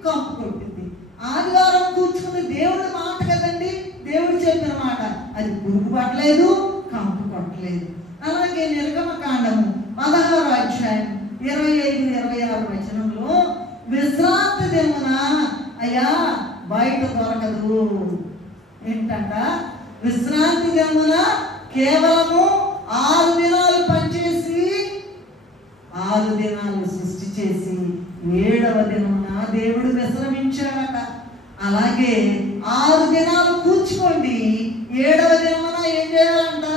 కంపు కొట్టింది. ఆదివారం కూర్చుకుంది దేవుడి మాట కదండి, దేవుడు చెప్పిన మాట, అది పురుగు పట్టలేదు, కంపు కొట్టలేదు. అలాగే నిర్గమకాండము 16వ అధ్యాయం 25-26 వచనంలో విశ్రాంతి దినమున అయ్యా బయట దొరకదు. ఏంటంట? విశ్రాంతి దినమున కేవలము 6 దినాలు పనిచేసి 6 దినాలు సృష్టి చేసి 7వ దినమున దేవుడు విశ్రమించాడట. అలాగే 6 దినాలు కూర్చుకోండి, 7వ దినమున ఏం చేయాలంట?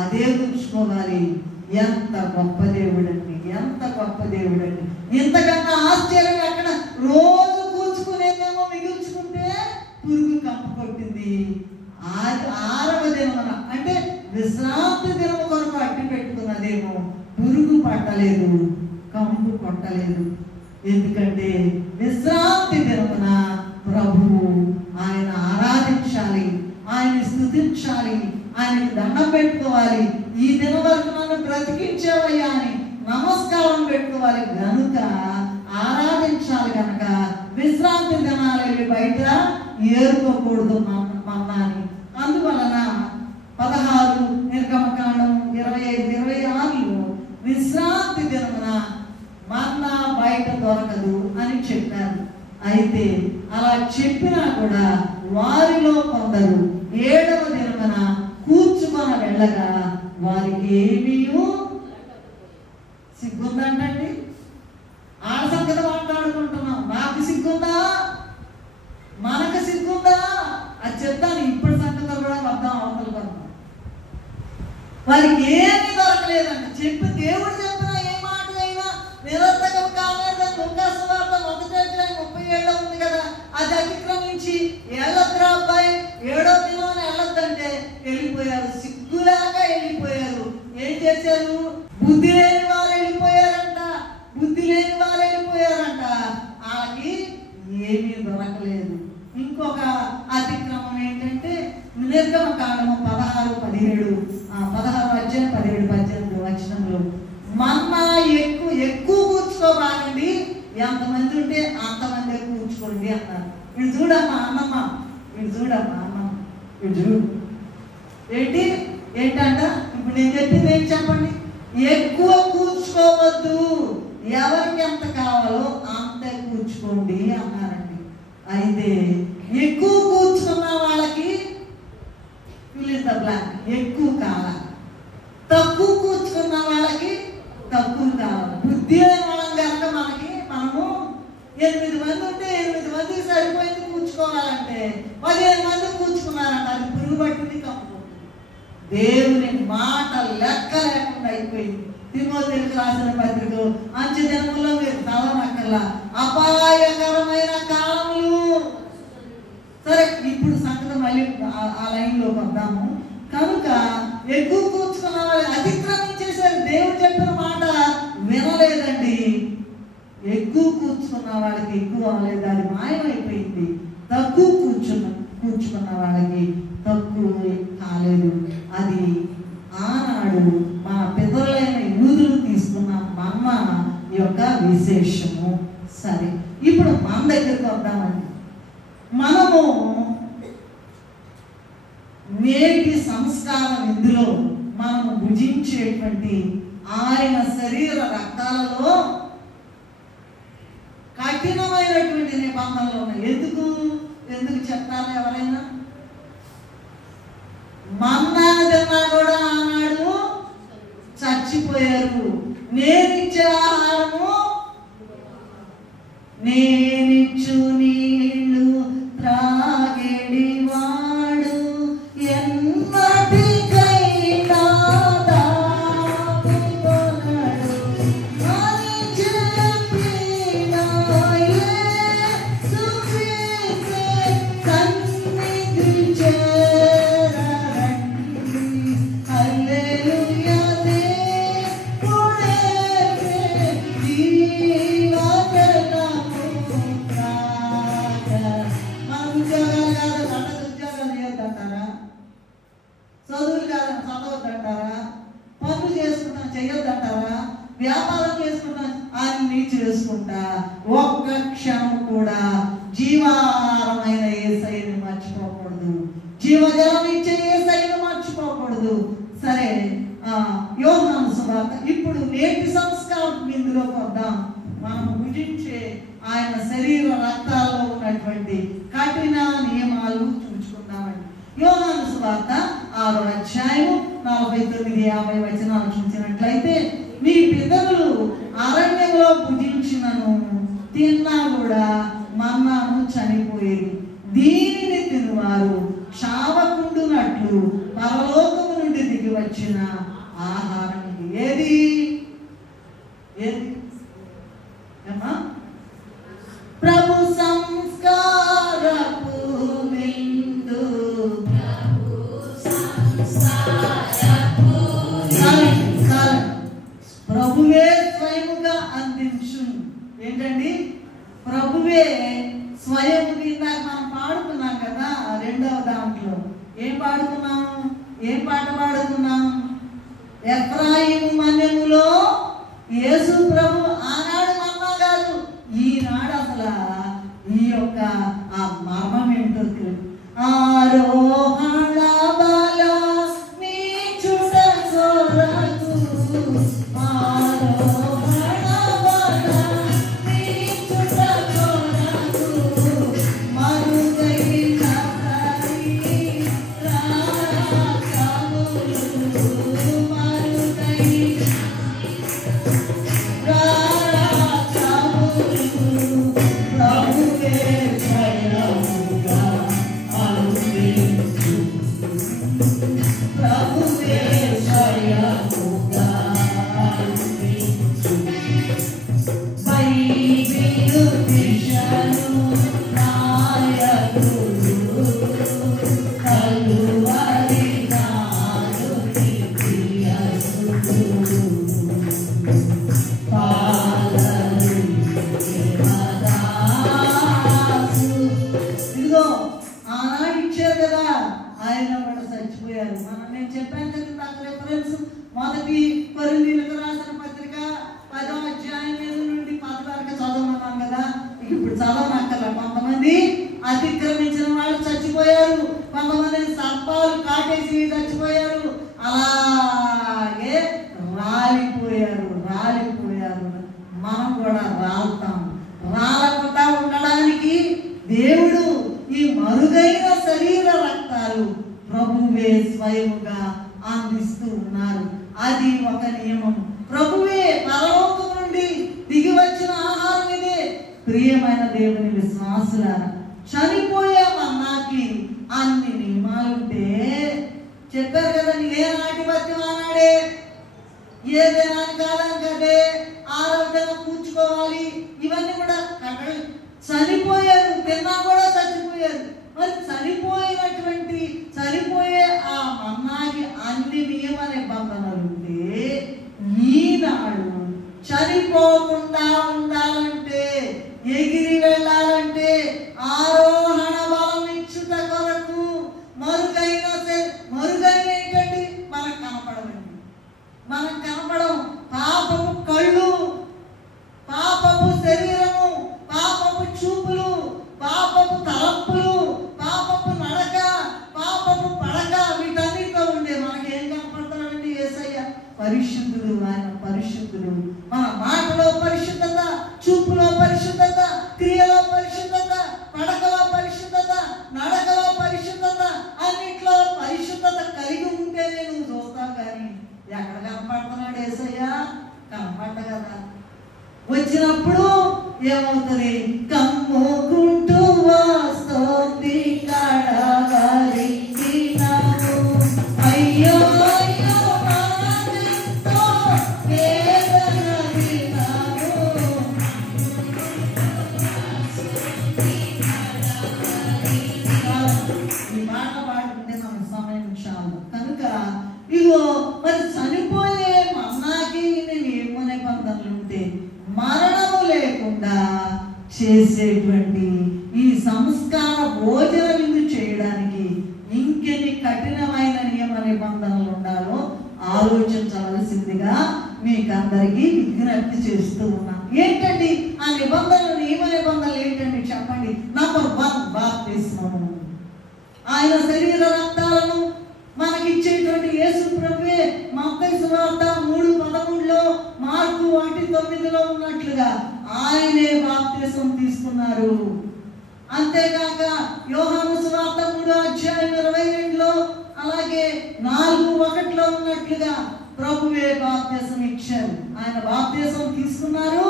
అదే కూర్చుకోవాలి. ఎంత గొప్ప దేవుడండి, ఎంత గొప్ప దేవుడండి. ఇంతకన్నా ఆశ్చర్యం ఎక్కడ? రోజు కూర్చుకునేదేమో మిగుల్చుకుంటే పురుగు కంపు కొట్టింది. 6వ దినమున అంటే విశ్రాంతి దినము కొరకు అట్టి పెట్టుకున్నదేమో పురుగు పట్టలేదు, కంపు కొట్టలేదు. ఎందుకంటే విశ్రాంతి దినమున ప్రభువు ఆయన ఆరాధించాలి, ఆయన స్తుతించాలి, ఆయనకి దండం పెట్టుకోవాలి. ఈ దినం వరకు నన్ను బ్రతికించేవయ్యా అని నమస్కారం పెట్టుకోవాలి, కనుక ఆరాధించాలి. కనుక విశ్రాంతి దినాలు వెళ్ళి బయట ఏరుకోకూడదు మన్నాని. అందువలన 16 నిర్గమకాండం 25-26లో విశ్రాంతి దినమున మన్నా బయట దొరకదు అని చెప్పారు. అయితే అలా చెప్పినా కూడా వారిలో కొందరు 7వ దినమున కూర్చుకొని వెళ్ళగా వారికి ఏమీ సిగ్గుందంటండి. ఆడ సంగతి మాట్లాడుకుంటున్నాం, నాకు సిగ్గుందా, మనకు సిగ్గుందా అది చెప్తాను. ఇప్పటి సంగతి కూడా వద్దాం, అవతల వద్దాం. వారికి ఏమీ దొరకలేదంట. చెప్పి దేవుడు చెప్పిన ఏ మాట అయినా నిరర్థకం కాలేదని లూకాసు వార్త 1వ అధ్యాయం 37 ఉంది కదా, అది అతిక్రమించి వెళ్ళొద్దురా అబ్బాయి, 7వ దినాన వెళ్ళొద్దంటే వెళ్ళిపోయారు. సిగ్గులాగా వెళ్ళిపోయారు. ఏం చేశారు? బుద్ధి లేని వారు వెళ్ళిపోయారంట, బుద్ధి లేని వారు వెళ్ళిపోయారంట. వాళ్ళకి ఏమీ దొరకలేదు. ఇంకొక అతిక్రమం ఏంటంటే నిర్గమకాండము 16-17 16వ అధ్యాయం 17-18 వచనంలో మన్నా ఎక్కువ కూర్చోబాగండి, ఎంతమంది ఉంటే అంతమంది కూర్చుకోండి అన్నారు. వీడు చూడమ్మా అన్నమ్మ, వీడు చూడమ్మా అన్నమ్మ, వీడు చూడు. ఏంటంట? ఇప్పుడు నేను చెప్పింది ఏంటి చెప్పండి? ఎక్కువ కూర్చుకోవద్దు, ఎవరికి ఎంత కావాలో అంతే కూర్చుకోండి అన్నారండి. అయితే ఎక్కువ కూర్చుకున్న వాళ్ళకి ఎక్కువ కావాలి, తక్కువ కూర్చుకున్న వాళ్ళకి తక్కువ కావాలి. బుద్ధి మనం కనుక మనము 8 మంది ఉంటే 8 మందికి సరిపోయింది కూర్చుకోవాలంటే 15 మంది కూర్చుకున్నారంట, అది పురుగు పట్టింది, కంపు. దేవుని మాట లెక్క లేకుండా అయిపోయింది. తిమోతేయులకు రాసిన పత్రికలో అంచె దినముల్లో మీరు చదవనక్కర్లా, అపాయకరమైన కాలములు. సరే, ఇప్పుడు సంగతి మళ్ళీ ఆ లైన్లోకి వద్దాము. కనుక ఎక్కువ కూర్చుకున్న వాళ్ళు అతిక్రమించేసారు, దేవుడు చెప్పిన మాట వినలేదండి. ఎక్కువ కూర్చుకున్న వాళ్ళకి ఎక్కువ అవ్వలేదు, అది మాయమైపోయింది. తక్కువ కూర్చుకున్న వాళ్ళకి తక్కువ కాలేదు. అది ఆనాడు మా పితరులైన యూదులు తీసుకున్న మన్న యొక్క విశేషము. సరే, ఇప్పుడు మన దగ్గరికి వద్దామండి. మనము నేటి సంస్కారం ఇందులో మనము భుజించేటువంటి ఆయన శరీర రక్తాలలో కఠినమైనటువంటి నిబంధనలు ఉన్నాయి. ఎందుకు చెప్తారు ఎవరైనా? మన్నా తిన్నా కూడా ఆనాడు చచ్చిపోయారు. నేనిచ్చే ఆహారము, నేనిచ్చు నీళ్ళు త్రాగేడి వాడు ఎన్నటికైనా దాపుకొనడు అని చెప్పిన యేసు క్రీస్తే సన్నిధి చేరరండి. హల్లెలూయా, దేవుడే జీవజలము చేసుకుంటా ఒక్క క్షణం కూడా జీవాహారమైన యేసయ్యని మర్చిపోకూడదు, జీవజలం ఇచ్చే యేసయ్యని మర్చిపోకూడదు. సరే, యోహాను సువార్త. ఇప్పుడు నేటి సంస్కారం ఇందులోకి వద్దాం. మనం భుజించే ఆయన శరీర రక్తాల్లో ఉన్నటువంటి కఠిన నియమాలు చూసుకుందామండి. యోహాను సువార్త 6వ అధ్యాయము 49-50 వచనాలు చూసినట్లయితే, మీ పితరులు అరణ్యంలో భుజించినను తిన్నా కూడా మన్నాను చనిపోయేది, దీనిని తినువారు చావకుండునట్లు పరలోకము నుండి దిగి వచ్చిన ఆహారం ఇది. ఏది ఏది ఏమా? ప్రభు సంస్కారపు విందు, ప్రభువే స్వయముగా అందించు. ఏంటండి? ప్రభువే స్వయముగా. ఇందాక మనం పాడుతున్నాం కదా, 2వ దాంట్లో ఏం పాట పాడుతున్నాం? ఎఫ్రాయిము మన్యములో యేసు ప్రభు ఆనాడు మన్నా కాదు, ఈనాడు అసలు ఈ యొక్క ఆ మర్మం ఏంటో తెలియదు. ఆరోహణ బల నీ చుట కొరకు, ఆరోహణ బల నీ చుట కొరకు, మరుగైన నేను చెప్పాను కదా నాకు రెఫరెన్స్. మొదటి కొరింథీయులకు రాసిన పత్రిక 10వ అధ్యాయం నుండి 10 వరకు చదవమన్నాను కదా. ఇప్పుడు చదవనక్కర్ల. కొంతమంది అతిక్రమించిన వాళ్ళు చచ్చిపోయారు, కొంతమంది సర్పాలు కాటేసి చచ్చిపోయారు, అలాగే రాలిపోయారు. మనం కూడా రాలుతాం. రాలకుండా ఉండడానికి దేవుడు ఈ మరుగైన శరీర రక్తాలు ప్రభువే స్వయముగా అందిస్తూ ఉన్నారు. అది ఒక నియమం. ప్రభువే పరలోకం నుండి దిగి వచ్చిన ఆహారం ఇదే. ప్రియమైన దేవుని విశ్వాసులారా, చనిపోయే మన్నాకి అన్ని నియమాలుంటే చెప్పారు కదండి, ఏ నాటి బతి ఆనాడే, ఏ దినానికి కాలానికి అదే, ఆరోగ్యంగా కూర్చుకోవాలి. ఇవన్నీ కూడా కట్టలు. చనిపోయారు, తిన్నా కూడా చచ్చిపోయారు. మరి చనిపోయే ఆ మన్నాకి అన్ని నియమ నిబంధనలు ఉంటే, ఈనాడు చనిపోకుండా ఉండాలంటే, ఎగిరి వెళ్ళాలంటే, ఆరోహణ బలం ఇచ్చుట కొరకు మరుగైన ఏంటండి? మనకు కనపడం. పాపపు కళ్ళు, పాపపు శరీరము, పాపపు చూపులు, పాపపు తలంపులు, పాపపు నడక, పాపపు పడక, వీటన్నిటిలో ఉండే మనకేం కనపడతాడండి? యేసయ్య పరిశుద్ధుడు. ఆయన పరిశుద్ధుడు. మన మాటలో పరిశుద్ధత, చూపులో పరిశుద్ధత, క్రియలో పరిశుద్ధత, పడకలో పరిశుద్ధత, నడకలో పరిశుద్ధత, అన్నిట్లో పరిశుద్ధత కలిగి ఉంటేనే నువ్వు చూస్తావు. కానీ ఎక్కడ కనపడుతున్నాడు యేసయ్య? కనపడ్డ కదా. వచ్చినప్పుడు ఏమవుతుంది? కమ్ముకుంటూ వస్తుంది కడవరికి నాము, అయ్యో అయ్యో నాకెంతో వేదన విన్నాము. ఈ మాట పాడుకుంటే మనకు సమయం చాలు కనుక ఇగో మరి చనిపోయే మన్నాకి నేను ఏమో నిబంధనలు ఉంటే, మరణము లేకుండా చేసేటువంటి ఈ సంస్కార భోజన విందు చేయడానికి ఇంకెన్ని కఠినమైన నియమ నిబంధనలు ఉండాలో ఆలోచించవలసిందిగా మీకందరికీ విజ్ఞప్తి చేస్తూ ఉన్నాను. ఏంటండి నియమ నిబంధనలు ఏంటండి చెప్పండి? నంబర్ 1 బాప్తిస్మము. ఆయన శరీర రక్తాలను మనకిచ్చేటువంటి యేసు ప్రభువే మత్తయి సువార్త 3:13లో, మార్కు 1:9లో ఉన్నట్లుగా ఆయనే బాప్తిసం తీసుకున్నారు. అంతేకాక యోహాను సువార్త 3:22లో అలాగే 4:1లో ఉన్నట్లుగా ప్రభువే బాప్తిసం ఇచ్చారు. ఆయన బాప్తిసం తీసుకున్నారు,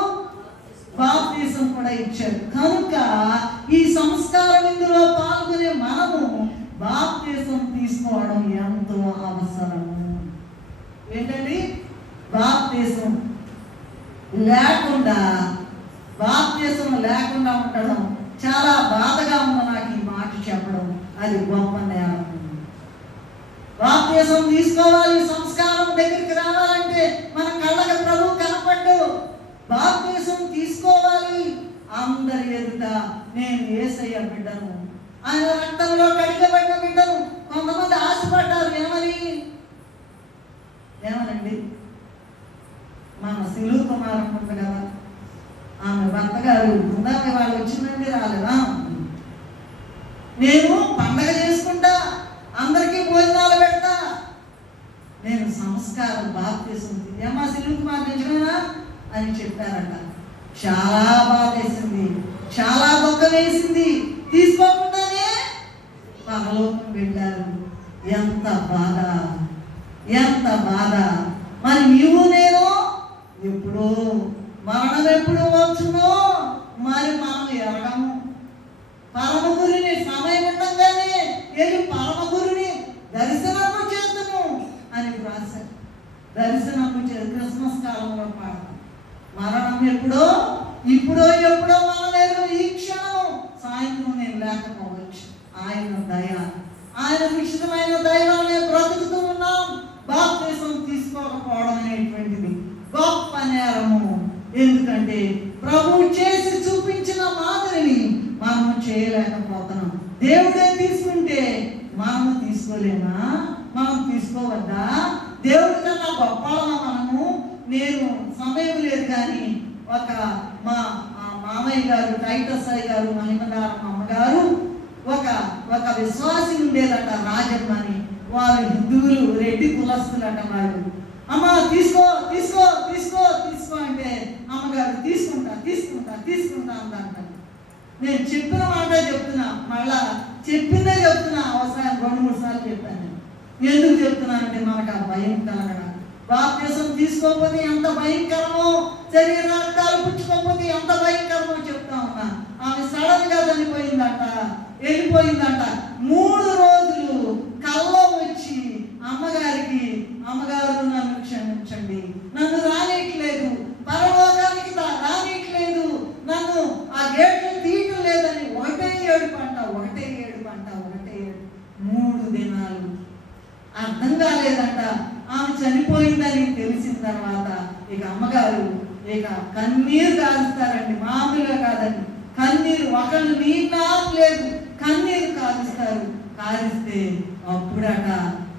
బాప్తిసం కూడా ఇచ్చారు. కనుక ఈ సంస్కారం ఇందులో పాల్గొనే మనము బాప్తిసం తీసుకోవడం ఎంతో అవసరము. ఏంటండి? బాప్తిసం లేకుండా ఉండడం చాలా బాధగా ఉంది నాకు ఈ మాట చెప్పడం. అది గొప్ప నేరం. బాప్తిసం తీసుకోవాలి, సంస్కారం దగ్గరికి రావాలంటే మన కళ్ళకి ప్రభు కనపడ్డు. బాప్తిసం తీసుకోవాలి, అందరి ఎదుట నేను యేసయ్య బిడ్డను, ఆయన రక్తంలో కడిగబడిన బిడ్డను. కొంతమంది ఆశపడ్డారు. ఏమనండి? మన సిలువ కుమారం ఉంది కదా, ఆమె భర్త గారు బృందాన్ని వాళ్ళు వచ్చిందండి, రాలేదా? నేను పండగ చేసుకుంటా, అందరికీ భోజనాలు పెడతా, నేను సంస్కారం బాప్తిసం ఏమా సిలువ కుమార్ నిజమేనా అని చెప్పారంట. చాలా బాధ వేసింది, చాలా దుఃఖం వేసింది. తీసుకోకుండానే పరలోకం వెళ్ళారు. ఎంత బాధ, ఎంత బాధ. మరి నీవు నేను ఎప్పుడో మరణం ఎప్పుడు వచ్చునో మరి మనం ఎరగము. పరమగురుని సమయం ఉండగానే వెళ్ళి పరమగురుని దర్శనము చేద్దాము అని రాశారు. దర్శనము చేసి క్రిస్మస్ కాలంలో పాడతాం. మరణం ఎప్పుడో, ఇప్పుడో ఎప్పుడో మనం ఎరుగు. ఈ క్షణం సాయంత్రం నేను లేకపోవచ్చు. ఆయన దయ, ఆయన నిశ్చితమైన దైవాన్ని బ్రతుకుతూ ఉన్నాం. బాప్తిసం తీసుకోకపోవడం అనేటువంటిది గొప్ప నేరము. ఎందుకంటే ప్రభువు చేసి చూపించిన మాదిరిని మనం చేయలేకపోతున్నాం. దేవుడే తీసుకుంటే మనము తీసుకోలేమా? మనం తీసుకోవద్దా? దేవుడి కన్నా గొప్పవాళ్ళమా మనము? నేను సమయం లేదు కానీ మా మామయ్య గారు టైటస్ అయ్య గారు, మహిమగారు అమ్మగారు ఒక విశ్వాసి ఉండేదట, రాజమ్మని. వారు హిందువులు, రెడ్డి కులస్తులట. వాళ్ళు అమ్మ తీసుకో తీసుకో తీసుకో తీసుకో అంటే అమ్మగారు తీసుకుంటా తీసుకుంటా తీసుకుంటా అందంట. నేను చెప్పిన మాట చెప్తున్నా, మళ్ళా చెప్పిందే చెప్తున్నా. అవసరం 2-3 సార్లు చెప్పాను. ఎందుకు చెప్తున్నా అంటే మనకు ఆ భయం కలగడం. బాప్తిసం తీసుకోకపోతే ఎంత భయంకరమో, శరీర రక్తాలు పుచ్చుకోకపోతే ఎంత భయంకరమో చెప్తా ఉన్నా. ఆమె సడన్ గా చనిపోయిందంట, వెళ్ళిపోయిందంట. 3 రోజులు కల్లో వచ్చి అమ్మగారు నన్ను క్షమించండి, నన్ను రానిట్లేదు, పరలోకానికి రానిట్లేదు, నన్ను ఆ గేట్లు తీయటం లేదని ఒకటే ఏడుపు అంట. 3 దినాలు అర్థం కాలేదంట. ఆమె చనిపోయిందని తెలిసిన తర్వాత ఇక అమ్మగారు ఇక కన్నీరు కాలుస్తారండి. మామూలుగా కాదండి, కన్నీరు. ఒకళ్ళు నీళ్ళు లేదు, కన్నీరు కాలుస్తారు. కాలిస్తే అప్పుడట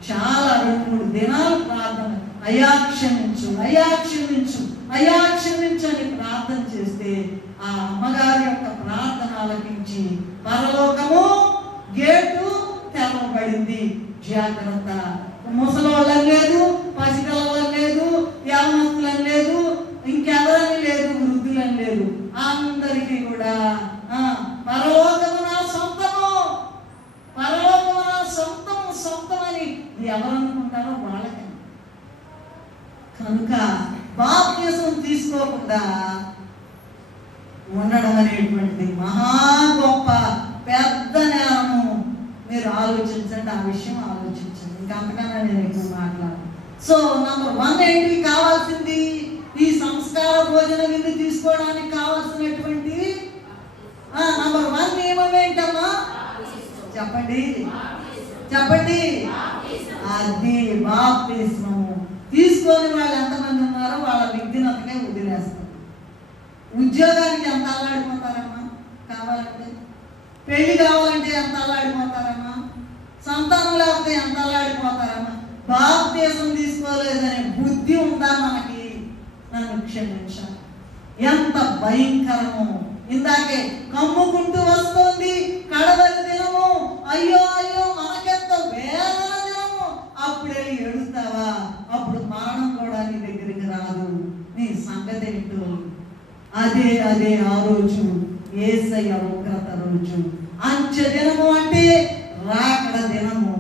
చాలా 2-3 దినాలు ప్రార్థన, అయ్యా క్షమించు, అయ్యా క్షమించు, అయ్యా క్షమించు అని ప్రార్థన చేస్తే ఆ అమ్మగారి యొక్క ప్రార్థన ఆలకించి పరలోకము గేటు తెరవబడింది. జాగ్రత్త. ముసలోళ్ళని లేదు, పసిపిల్లలని లేదు, యవనస్తులని లేదు, ఇంకెవరని లేదు, వృద్ధులని లేదు. అందరికీ కూడా పరలోకము నా సొంతము, పరలోకము నా సొంతము, సొంతమని ఎవరనుకుంటారో వాళ్ళకి. కనుక బాప్తిసం తీసుకోకుండా ఉండడం అనేటువంటిది మహా గొప్ప పెద్ద నేరము. మీరు ఆలోచించండి, ఆ విషయం ఆలోచించండి. ఇంకా అంతకన్నా నేను ఎక్కువ మాట్లాడను. సో నంబర్ 1 ఏంటి కావాల్సింది? ఈ సంస్కార భోజన విందు తీసుకోవడానికి కావాల్సినటువంటి నంబర్ 1 నియమం ఏంటమ్మా? చెప్పండి చెప్పండి. అది బాప్తిస్మము. తీసుకొని వాళ్ళు ఎంతమంది ఉన్నారో వాళ్ళ విఘ్నతకే వదిలేస్తారు. ఉద్యోగానికి ఎంత అల్లాడిపోతారమ్మా? కావాలంటే పెళ్లి కావాలంటే ఎంత అల్లాడిపోతారమ్మా? సంతానం లేకపోతే ఎంత అల్లాడిపోతారమ్మా? బాప్తిసం తీసుకోలేదనే బుద్ధి ఉందా మనకి? నన్ను క్షమించాలి. ఎంత భయంకరము. ఇందాకే కమ్ముకుంటూ వస్తోంది కడవరి దినము, అయ్యో అయ్యో మనకెంతో వేదన దినము. అప్పుడు వెళ్ళి ఏడుస్తావా? అప్పుడు మరణం కూడా నీ దగ్గరికి రాదు. నీ సంగతి ఏంటో అదే అదే ఆ రోజు యేసయ్య ఉగ్రత రోజు. అంచె దినము అంటే రాకడ దినము.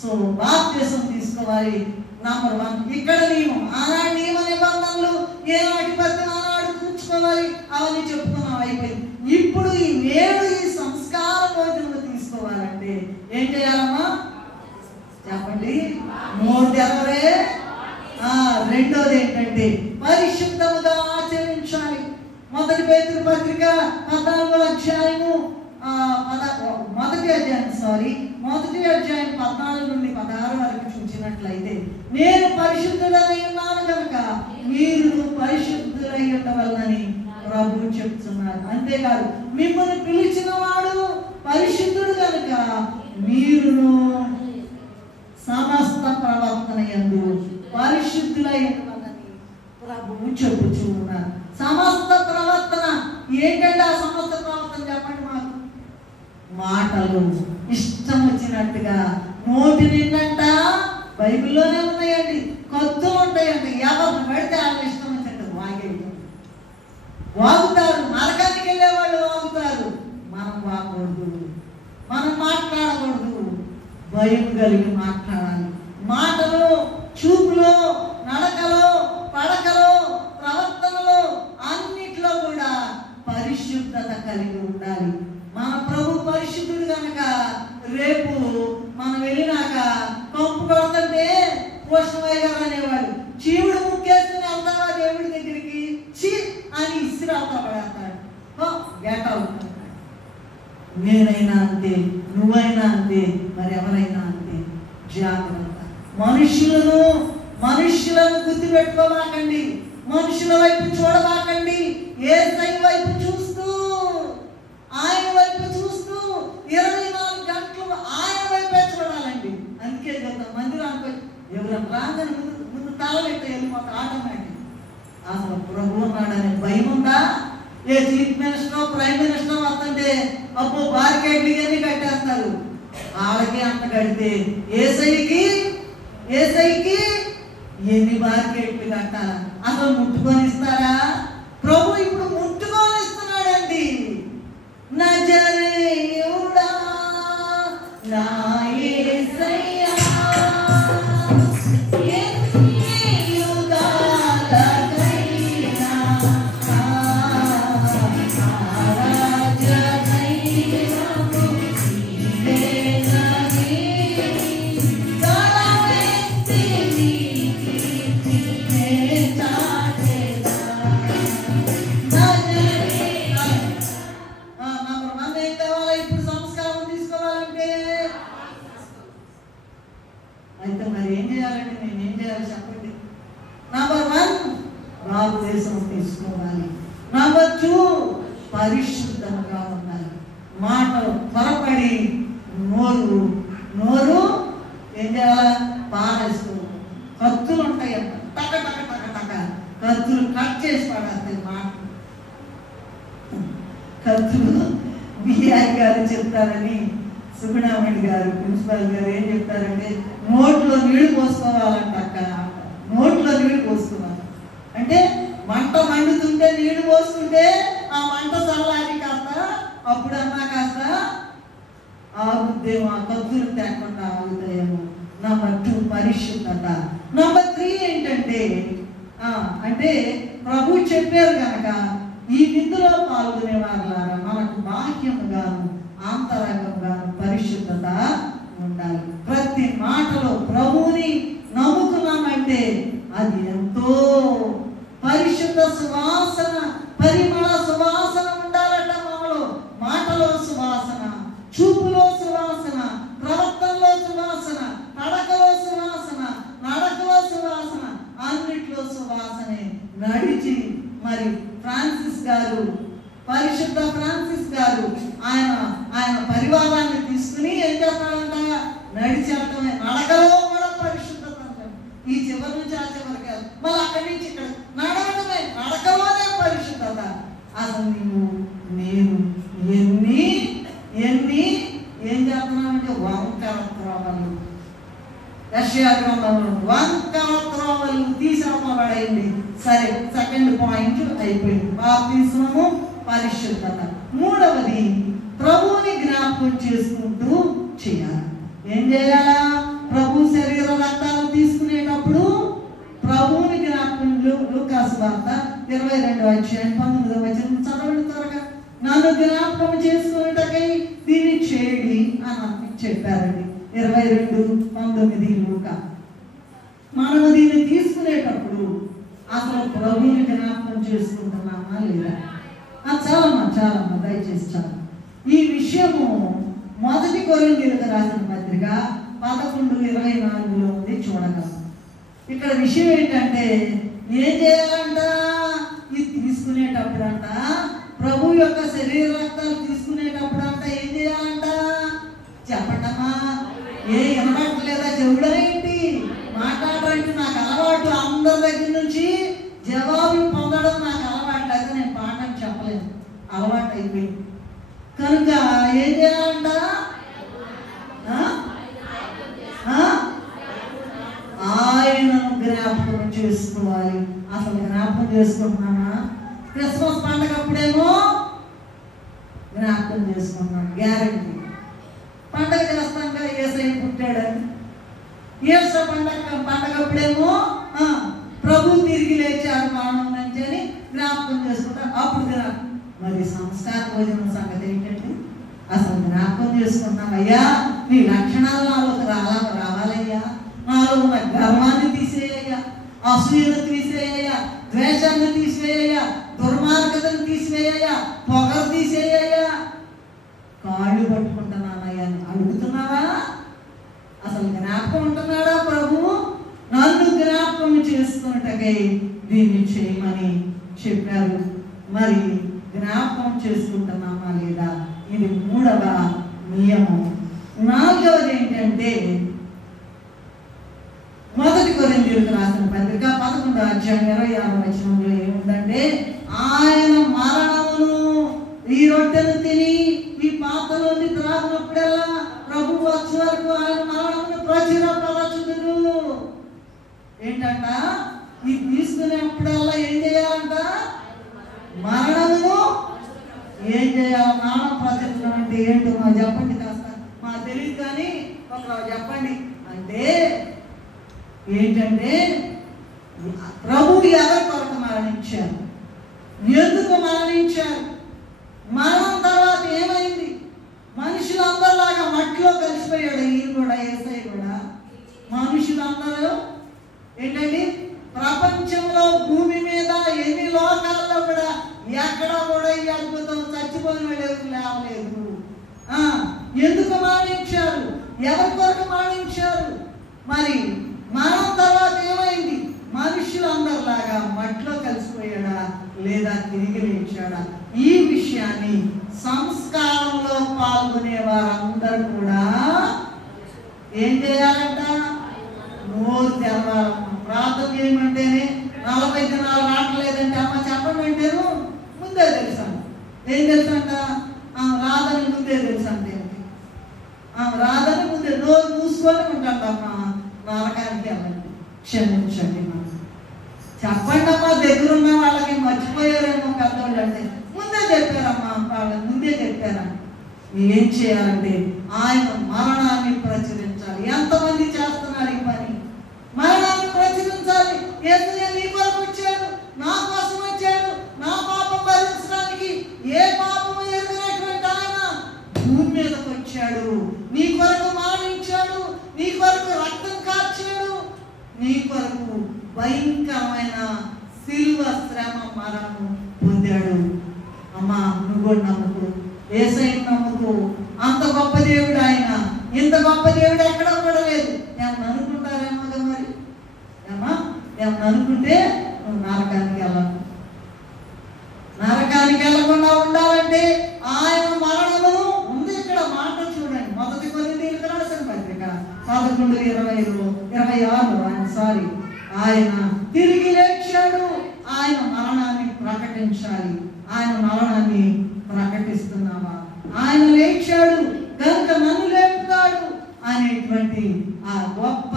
సో బాప్తిసం తీసుకోవాలి. నంబర్ 1 ఇక్కడ నియమం. ఆనాడు నియమ నిబంధనలు ఏనాటి పద్ధతి ఆనాడు కూర్చుకోవాలి, అవన్నీ చెప్పుకున్నాం, అయిపోయింది. ఇప్పుడు ఈ నేడు ఈ సంస్కార భోజనం తీసుకోవాలంటే ఏం చేయాలమ్మా చెప్పండి? 3 తెరవరే. రెండోది ఏంటంటే పరిశుద్ధముగా ఆచరించాలి. మొదటి పేతురు పత్రిక 14వ అధ్యాయము మొదటి అధ్యాయం 14 నుండి 16 వరకు చూసినట్లయితే, నేను పరిశుద్ధుడై ఉన్నాను కనుక మీరు పరిశుద్ధులై ఉండవలనని ప్రభు చెప్తున్నారు. అంతేకాదు, మిమ్మల్ని పిలిచిన వాడు పరిశుద్ధుడు కనుక మీరును సమస్త ప్రవర్తన యందు పరిశుద్ధులై ఉండవలనని ప్రభువు చెప్పుచూ ఉన్నారు. సమస్త ప్రవర్తన ఏంటంటే ఆ సమస్త ప్రవర్తన చెప్పండి మాకు. మాటలు ఇష్టం వచ్చినట్టుగా నోటి నిండంట బైబిల్లోనే ఉన్నాయండి, కత్తులు ఉంటాయండి. ఎవరిని పెడితే వాళ్ళు ఇష్టం వచ్చినట్టు వాగుతారు. నరకానికి వెళ్ళే వాళ్ళు వాగుతారు. మనం వాగకూడదు, మనం మాట్లాడకూడదు, భయం కలిగి మాట్లాడాలి. మాటలు, చూపులో, నడకలో, పడకలో, ప్రవర్తనలో అన్నిట్లో కూడా పరిశుద్ధత కలిగి ఉండాలి. మన ప్రభు పరిశుద్ధుడు కనుక రేపు మనం వెళ్ళినాక కంపు కొడుతుంటే పోషణమయ్య గారు అనేవాడు, చీవుడు ముక్కేసుకుని వెళ్తావా దేవుడి దగ్గరికి, చీ అని ఇసిరావుతా పడేస్తాడు. Get out. నేనైనా అంతే, నువ్వైనా అంతే, మరి ఎవరైనా అంతే. జాగ్రత్త. మనుషులను గుర్తుపెట్టుకోవాకండి, మనుషుల వైపు చూడవాకండి. యేసయ్య వైపు చూస్తూ, ఆయన వైపు చూస్తూ 24 గంటలు ఆయన వైపే చూడాలండి. అందుకే చెప్తాం, మందిరానికి ఎవరైనా రాగానే ముందు తలపెట్టి వెళ్ళిపోతారు ఆటోమేటిక్. అసలు ప్రభు ఉన్నాడనే భయం ఉందా? ఏ చీఫ్ మినిస్టర్, ప్రైమ్ మినిస్టర్ వస్తుంటే అప్పుడు బార్కెట్లు ఇవన్నీ కట్టేస్తారు. వాళ్ళకి అంత కడితే యేసయ్యకి ఎన్ని బార్కెట్లు కట్టాలి? అసలు ముట్టుకొని ఇస్తారా? ప్రభు ఇప్పుడు ముట్టుకొని ఇస్తున్నాడండి. నజరేయుడా నా యేసయ్యా అయితే మరి ఏం చేయాలంటే నేనేం చేయాలి చెప్పండి? నంబర్ 1 బాప్తిసం తీసుకోవాలి. నంబర్ 2 పరిశుద్ధంగా ఉండాలి. మాటలు త్వరపడి నోరు ఏం చేయాలి? పారేస్తూ. కత్తులు ఉంటాయి అంట, టక టక టక టక కత్తులు కట్ చేసి పడేస్తాయి మాటలు. కత్తులు బిఆర్ గారు చెప్తారని, సుగుణామణి గారు ప్రిన్సిపల్ గారు ఏం చెప్తారంటే, నోట్లో నీళ్లు పోసుకోవాలంట. అక్క నోట్లో నీళ్లు పోసుకోవాలి అంటే మంట మండుతుంటే నీళ్లు పోసుకుంటే ఆ మంట చల్లారి కాస్త అప్పుడన్నా కాస్త ఆగుద్దేమో, ఆ కత్తులు తేకుండా ఆగుతాయేమో. నంబర్ 2 పరిశుద్ధత. నంబర్ 3 ఏంటంటే అంటే ప్రభు చెప్పారు కనుక ఈ విందులో పాల్గొనే వారులారా మనకు బాహ్యముగాను ఆంతరంగంగాను పరిశుద్ధత ఉండాలి. ప్రతి మాటలో ప్రభువుని నమ్ముకున్నామంటే అది ఎంతో పరిశుద్ధ సువాసన, పరిమళ సువాసన ఉండాలంట. మాటలో సువాసన, చూపులో సువాసన, ప్రవర్తనలో సువాసన, నడకలో సువాసన, నడకలో సువాసన, అన్నిట్లో సువాసనే. నడిచి మరి ఫ్రాన్సిస్ గారు, పరిశుద్ధ ఫ్రాన్సిస్ గారు ఆయన పరివారాన్ని తీసుకుని ఏం చేస్తాడంట? నడిచేటమే. నడకలో కూడా పరిశుద్ధత అంటాడు. ఈ చివరి నుంచి ఆ చివరికి మళ్ళీ అక్కడి నుంచి ఇక్కడ నడవడమే, నడకలోనే పరిశుద్ధత. అసలు యెషయా గ్రంథంలో వంకర త్రోవలు తీసివేయబడింది. సరే, సెకండ్ పాయింట్ అయిపోయింది. బాప్తిస్మము, పరిశుద్ధత. మూడవది ప్రభువుని జ్ఞాపకం చేసుకుంటూ చేయాలి. ఏం చేయాలా? ప్రభు శరీర రక్తాలు తీసుకునేటప్పుడు ప్రభువుని జ్ఞాపకం. లూకాసు వార్త 22:19 చదవండి త్వరగా. నన్ను జ్ఞాపకం చేసుకునేటకై దీన్ని చేయండి అని చెప్పారండి. 22:19 లూకా. మనము దీన్ని తీసుకునేటప్పుడు అసలు ప్రభువుని జ్ఞాపకం చేసుకుంటున్నామా లేదా? చాలమ్మా దయచేసి చాలు. ఈ విషయము 1 కొరింథీయులకు రాసిన పత్రిక 11:24 ఉంది, చూడగలం. ఇక్కడ విషయం ఏంటంటే, ఏం చేయాలంట? ఇది తీసుకునేటప్పుడంట, ప్రభు యొక్క శరీర రక్తాలు తీసుకునేటప్పుడంట ఏం చేయాలంట? చెప్పండమ్మా. వినబట్టలేదా? చెవుడా ఏంటి? మాట్లాడడానికి నాకు అలవాటు. అందరి దగ్గర నుంచి జవాబు పొందడం నాకు అలవాటు. అయితే నేను పాఠం చెప్పలేదు, అలవాటు అయిపోయింది. కనుక ఏం చేయాలంట? ఆయనను జ్ఞాపకం చేసుకోవాలి. అసలు జ్ఞాపకం చేసుకుంటున్నామా? క్రిస్మస్ పండుగ అప్పుడేమో జ్ఞాపకం చేసుకున్నాం, గ్యారెంటీ. పండగ చేస్తాం కదా, యేసయ్య పుట్టాడని. ఈస్టర్ పండగ అప్పుడేమో ప్రభు తిరిగి లేచాడు మానవ నుంచి అని జ్ఞాపకం చేసుకుంటాం. అప్పుడు మరి సంస్కార భోజనం సంగతి ఏంటంటే, అసలు జ్ఞాపకం చేసుకుంటున్నామయ్యా, నీ లక్షణాలు నాలోకి రావాలయ్యా. నాలో ఉన్న గర్వాన్ని తీసేయ్యా, అసూయను తీసేయ్యా, ద్వేషాన్ని తీసివేయ్యా, దుర్మార్గతను తీసివేయ్యా, పొగరు తీసేయ్యా. కాళ్ళు పట్టుకుంటున్నానయ్యా అని అడుగుతున్నావా? అసలు జ్ఞాపకం ఉంటున్నాడా ప్రభు? నన్ను జ్ఞాపకం చేసుకున్నట్టుగా దీన్ని చేయమని చెప్పారు. మరి జ్ఞాపకం చేసుకుంటున్నామా లేదా? ఇది 3వ నియమం. 4వది ఏంటంటే, 1 కొరింథీయులకు రాసిన పత్రిక 11:26 ఏముందంటే, ఆయన మరణమును, ఈ రొట్టెను తిని ఈ పాత్రలోని త్రాగినప్పుడల్లా ప్రభు వచ్చే వరకు ఆయన మరణమును ప్రచురపరచుదురు. ఏంటంట? ఇది తీసుకునేప్పుడల్లా ఏం చేయాలంట? మరణమును ఏం చేయాలి? మరణం ప్రచురణ అంటే ఏంటో మాకు చెప్పండి కాస్త. మాకు తెలియదు కానీ ఒకరు చెప్పండి. అంటే ఏంటంటే, ప్రభువు ఎవరి కొరకు మరణించారు? ఎందుకు మరణించారు? మరణం తర్వాత ఏమైంది? మనుషులందరిలాగా మట్టిలో కలిసిపోయాడు. ఈయన కూడా, యేసయ్య కూడా. మనుషులందరూ ఏంటండి, ప్రపంచంలో భూమి మీద ఎన్ని లోకాల్లో కూడా ఎక్కడ కూడా ఈ అద్భుతం చచ్చిపోయిన వాళ్ళు లేవలేదు. ఎందుకు మరణించారు? ఎవరి కొరకు మరణించారు? మరి మరణం తర్వాత ఏమైంది? మనుషులందరిలాగా మట్టిలో కలిసిపోయాడా లేదా తిరిగి లేచాడా? ఈ విషయాన్ని సంస్కారంలో పాల్గొనే వారందరూ కూడా ఏం చేయాలంట? నోరు తెరవాలమ్మ. ప్రార్థన చేయమంటేనే 40 దినాలు రావట్లేదంటే, అమ్మ చెప్పండి అంటేను ముందే తెలుసాను. ఏం తెలుసంట? రాదని ముందే తెలుసు అంటే, రాదని ముందే నోరు మూసుకొని ఉంటాడమ్మా. నరకానికి వెళ్ళండి, క్షమించండి. మనం చెప్పండి అమ్మా. దగ్గరున్న వాళ్ళకి మర్చిపోయారేమో పెద్దవాళ్ళు అంటే, ముందే చెప్పారమ్మా. వాళ్ళకి ముందే చెప్పారా? ఏం చేయాలంటే ఆయన మరణాన్ని ప్రచురించాలి. ఎంతమంది చేస్తున్నారు ఈ పని? మరణాన్ని ప్రచురించాలి. యేసయ్య నీ కొరకు వచ్చాడు, నా కోసం వచ్చాడు, నా పాపం భరించడానికి. ఏ పాపము ఎరుగనటువంటి ఆయన భూమి మీదకి వచ్చాడు, నీ కొరకు మరణించాడు, నీ కొరకు రక్తం కార్చాడు, నీ కొరకు భయంకరమైన శిలువ శ్రమ మరణము పొందాడు. అమ్మా, నువ్వు కూడా నమ్ముకో, యేసయ్యను నమ్ముకో. అంత గొప్ప దేవుడు ఆయన. ఇంత గొప్ప దేవుడు ఎక్కడ కూడా లేదు. ఏమన్నా అనుకుంటారేమో మరి? ఏమన్నా అనుకుంటే నువ్వు నరకానికి వెళ్ళను. నరకానికి వెళ్ళకుండా ఉండాలంటే ఆయన మరణమును ఉంది. ఇక్కడ మాట చూడండి, 1 కొరింథీయులకు రాసిన పత్రిక 11:26 ఆయన తిరిగి లేచాడు. ఆయన మరణాన్ని ప్రకటించాలి. ఆయన మరణాన్ని ప్రకటిస్తున్నావా? ఆయన లేచాడు కనుక నన్ను లేపుతాడు అనేటువంటి ఆ గొప్ప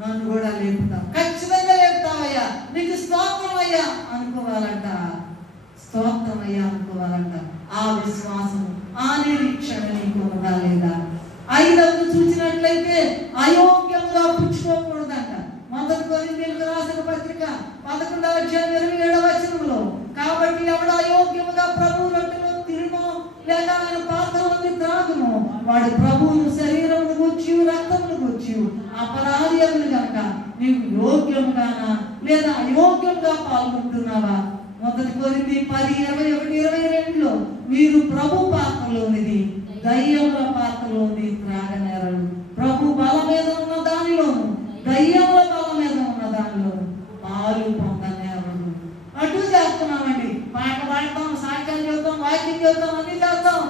నన్ను కూడా లేపుతావు, ఖచ్చితంగా లేపుతావయ్యా, నీకు స్తోత్రం అయ్యా అనుకోవాలంట. స్తోత్రం అయ్యా అనుకోవాలంట. ఆ విశ్వాసం, ఆ నిరీక్షణ నీకు ఉందా లేదా? 5వ చూసినట్లయితే అయోగ్యంగా పుచ్చుకోకూడదంట. 1 కొరింథీయులకు రాసిన పత్రిక 11వ అధ్యాయం 27వ వచనంలో, కాబట్టి ఎవడు అయోగ్యముగా ప్రభువు రొట్టెలో తిరును లేక ఆయన పాత్రలోని త్రాగును వాడు ప్రభువును శరీరమును గూర్చి రక్తమును గూర్చి అపరాధి అగును గనక నీవు యోగ్యముగానా లేదా అయోగ్యంగా పాల్గొంటున్నావా? 1 కొరింథీ 10:21-22లో మీరు ప్రభు పాత్రలోనిది దయ్యముల పాత్రలోని త్రాగనేరలు. ప్రభు బల మీద ఉన్న దానిలోను దయ్యముల బల మీద ఉన్న దానిలోను పాలు పొందనేరలు. అటు చేస్తున్నామండి, పాట పాడతాం, సాక్ష్యాలు చెబుతాం, వాక్యం చెబుతాం, అన్ని చేస్తాం.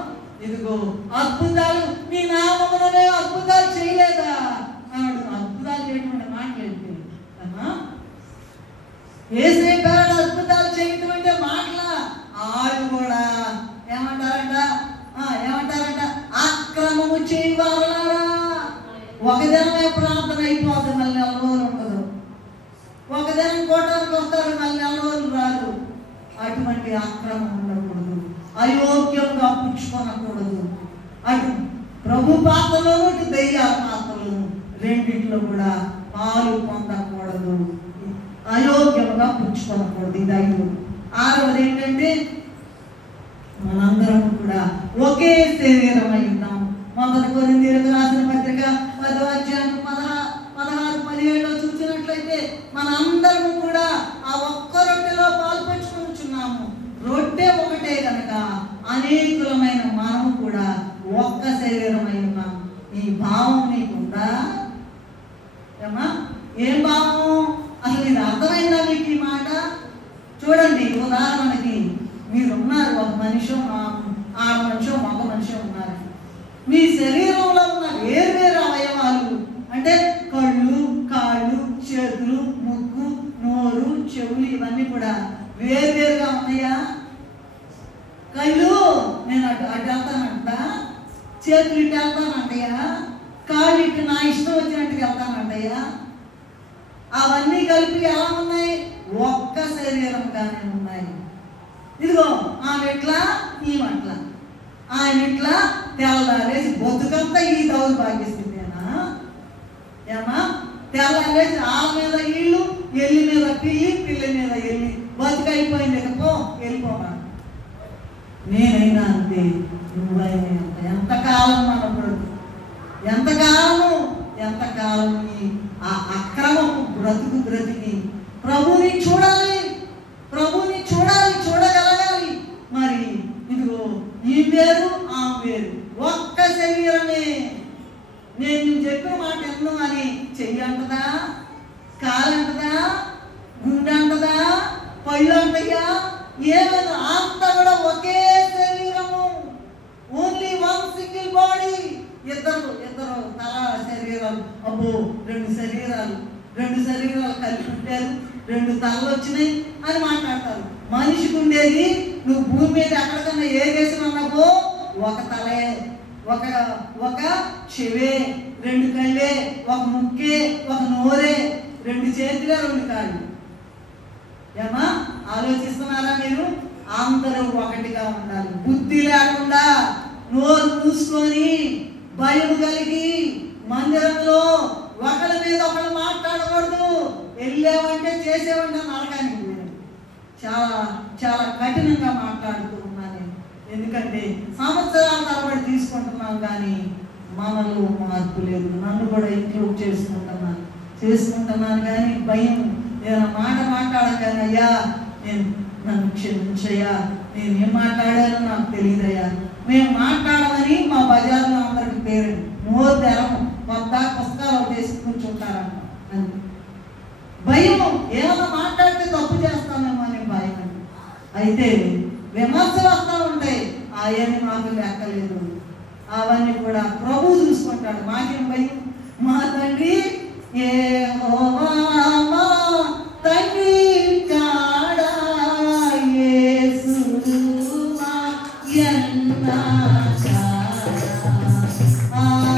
ఇదిగో అద్భుతాలు, నీ నామముననే అద్భుతాలు చేయలేదా అన్నాడు. అద్భుతాలు చేయటువంటి మాటలేంటి అమ్మా? యేసే పేరట అద్భుతాలు చేయటం అంటే మాటల. ఆడు కూడా ఏమంటారంట అక్రమము చేయవారలారా. ఒక దినమే ప్రార్థన అయిపోతుంది, మళ్ళీ 4 రోజులు ఉండదు. ఒక దినం కోటానికి వస్తారు, మళ్ళీ 4 రోజులు రాదు. అటువంటి అక్రమం ఉండకూడదు, అయోగ్యంగా పుచ్చుకొనకూడదు. అటు ప్రభు పాత్రలోను ఇటు దయ్యాల పాత్రలోను రెండింటిలో కూడా పాలు పొందకూడదు, అయోగ్యంగా పుచ్చుకొనకూడదు. ఇది 5. 6వది ఏంటంటే మనందరం కూడా ఒకే శరీరం అయి ఉన్నాం. 1 కొరింథీయులకు రాసిన పత్రిక 10వ అధ్యాయం 16-17లో చూసినట్లయితే మనందరము కూడా ఆ ఒక్క రొట్టెలో పాల్పంచుకుంటున్నాము. రొట్టె ఒకటే కనుక అనేకులమైన మనము కూడా ఒక్క శరీరం అయి ఉన్నాం. ఈ భావం నీకుందా? ఏమా, ఏం భావం? అసలు ఇది అర్థమైందా మీకు ఈ మాట? చూడండి, ఉదాహరణకి మీరున్నారు, ఒక మనిషి, ఆడ మనిషి, మగ మనిషి ఉన్నారు. మీ శరీరంలో ఉన్న వేరు అవయవాలు అంటే కళ్ళు, కాళ్ళు, చేతులు, ముక్కు, నోరు, చెవులు ఇవన్నీ కూడా వేరువేరుగా ఉన్నాయా? కళ్ళు నేను అటు వెళ్తానంట, చేతులు ఇటు వెళ్తానంటయా, కాళ్ళు ఇటు నా ఇష్టం వచ్చినట్టుగా వెళ్తానంటయా? అవన్నీ కలిపి ఎలా ఉన్నాయి? ఒక్క శరీరంగానే ఉన్నాయి. ఇదిగో ఆమె ఎట్లా, ఈమెట్లా, ఆయన ఇట్లా తెల్లారేసి బతుకంతా ఈ దౌర్భాగ్యస్థితేనా? ఏమా, తెల్లారేసి ఆళ్ళ మీద ఇల్లు, ఎల్లి మీద పిల్లి, పిల్లి మీద ఎల్లి, బతుకైపోయింది, ఇకపో వెళ్ళిపోమా. నేనైనా అంతే, నువ్వైనా అంతే. ఎంతకాలం మనప్పుడు, ఎంతకాలం ఆ అక్రమపు బ్రతికి ప్రభుని చూడాలి, చూడగలగాలి. మరి ఇదిగో ఈ వేరు, ఆ వేరు, ఒక్క శరీరమే. నేను చెప్పిన మాట ఎన్నో అని చెయ్యి అంటదా, కాలు అంటదా, గుండె అంటదా, పళ్ళు అంటయ్యా, ఏమైనా అంతా కూడా ఒకే శరీరము. Only 1 single body. ఇద్దరు తల శరీరాలు, అబ్బో 2 శరీరాలు కలిపి ఉంటారు, 2 తలలు వచ్చినాయి అని మాట్లాడతారు. మనిషికి ఉండేది నువ్వు భూమి మీద ఎక్కడికన్నా ఏ దేశం అన్నావో ఒక తలే, ఒక చెవే, 2 కళ్ళే, ఒక ముక్కే, ఒక నోరే, 2 చేతులే, 2 కాళ్ళు. ఏమా, ఆలోచిస్తున్నారా మీరు? అందరూ ఒకటిగా ఉండాలి. బుద్ధి లేకుండా నోరు మూసుకొని భయం కలిగి మందిరంలో ఒకరి మీద ఒకరు మాట్లాడకూడదు. వెళ్ళామంటే చేసేవంటే నరకానికి చాలా కఠినంగా మాట్లాడుతూ ఉన్నాను. ఎందుకంటే సంవత్సరాల తరబడి తీసుకుంటున్నాం కానీ మనలో మార్పు లేదు. నన్ను కూడా ఇంక్లూడ్ చేసుకుంటున్నాను కానీ భయం. ఏదైనా మాట మాట్లాడగానే, అయ్యా నన్ను క్షమించయ్యా, నేను ఏం మాట్లాడానో నాకు తెలియదయ్యా. మేము మాట్లాడమని మా బజార్లో అందరికి పేరు, నోరు తెరము, కొత్త పుస్తకాలు వేసి కూర్చుంటారన్న భయం. ఏమైనా మాట్లాడితే తప్పు చేస్తామేమో అనే భయం. అయితే విమర్శలు వస్తూ ఉంటాయి, అవన్నీ మాకు లెక్కలేదు. అవన్నీ కూడా ప్రభు చూసుకుంటాడు. మాకేం భయం? మా తండ్రి యెహోవా మా తండ్రి కాడా యేసువా ఎన్నా కాడా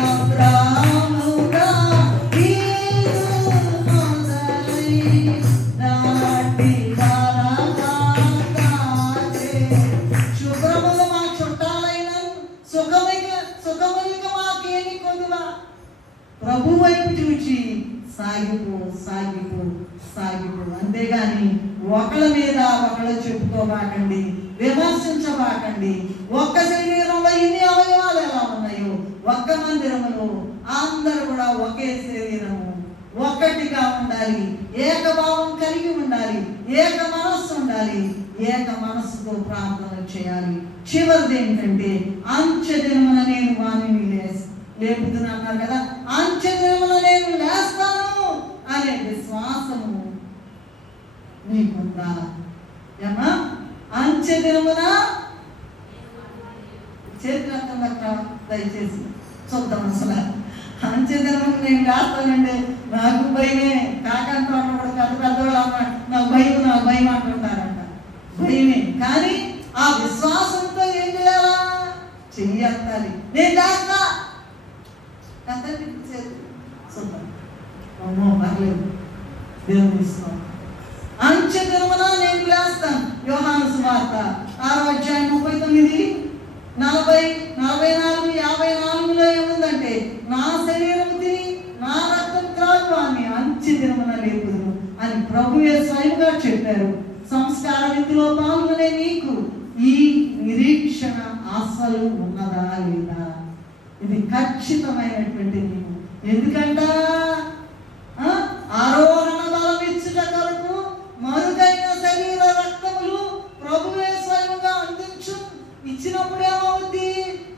అబ్రాముగా వీరు ప్రభు వైపు చూచి సాగిపో సాగిపో సాగిపో. అంతేగాని ఒకళ్ళ మీద ఒకళ్ళు చెప్పుకోబాకండి, విమర్శించబాకండి. ఒక్క శరీరంలో ఇన్ని అవయవాలు ఎలా ఉన్నాయో, ఒక్క మందిరములో అందరూ కూడా ఒకే శరీరము, ఒక్కటిగా ఉండాలి, ఏకభావం కలిగి ఉండాలి, ఏక మనస్సు ఉండాలి, ఏక మనస్సుతో ప్రార్థన చేయాలి. చివరిది ఏంటంటే అంచె దినమున నేను వాణిని లేపుతున్నా అన్నారు కదా, అంచె దినమున నేను లేస్తాను అనే విశ్వాసము నీకుందా? ఏమా అంచె దినమున చేతులక్క దయచేసి చూద్దాం. అసలు అంచె దినమున నేను లేస్తానండి, నాకు భయమే. కాకంటే కూడా పెద్ద పెద్దవాళ్ళు అన్నమాట, నాకు భయం అంటుంటారంట. భయమే. కానీ ఆ విశ్వాసంతో ఏం చేయాలా? చెయ్యాలి. నేను లేస్తా చూద్దాం. అమ్మో పర్లేదు, దేవుని ఇస్తాం. అంచె దినమున నేను లేస్తాను. యోహాను సువార్త 6:39, 40, 44, 54లో ఏముందంటే నా శరీరం తిని నా రక్తం త్రాగువాన్ని అంచె దినమున లేపుదును అని ప్రభువే స్వయంగా చెప్పారు. సంస్కార విధిలో పాల్గొనే నీకు ఈ నిరీక్షణ అసలు ఉన్నదా లేదా? ఇది ఖచ్చితమైనటువంటి నీకు. ఎందుకంట ఆరోహణ బలం ఇచ్చుట కొరకు మరుగైన శరీర రక్తములు ప్రభువే స్వయంగా అందించు. ఇచ్చినప్పుడు ఏమవుద్ది?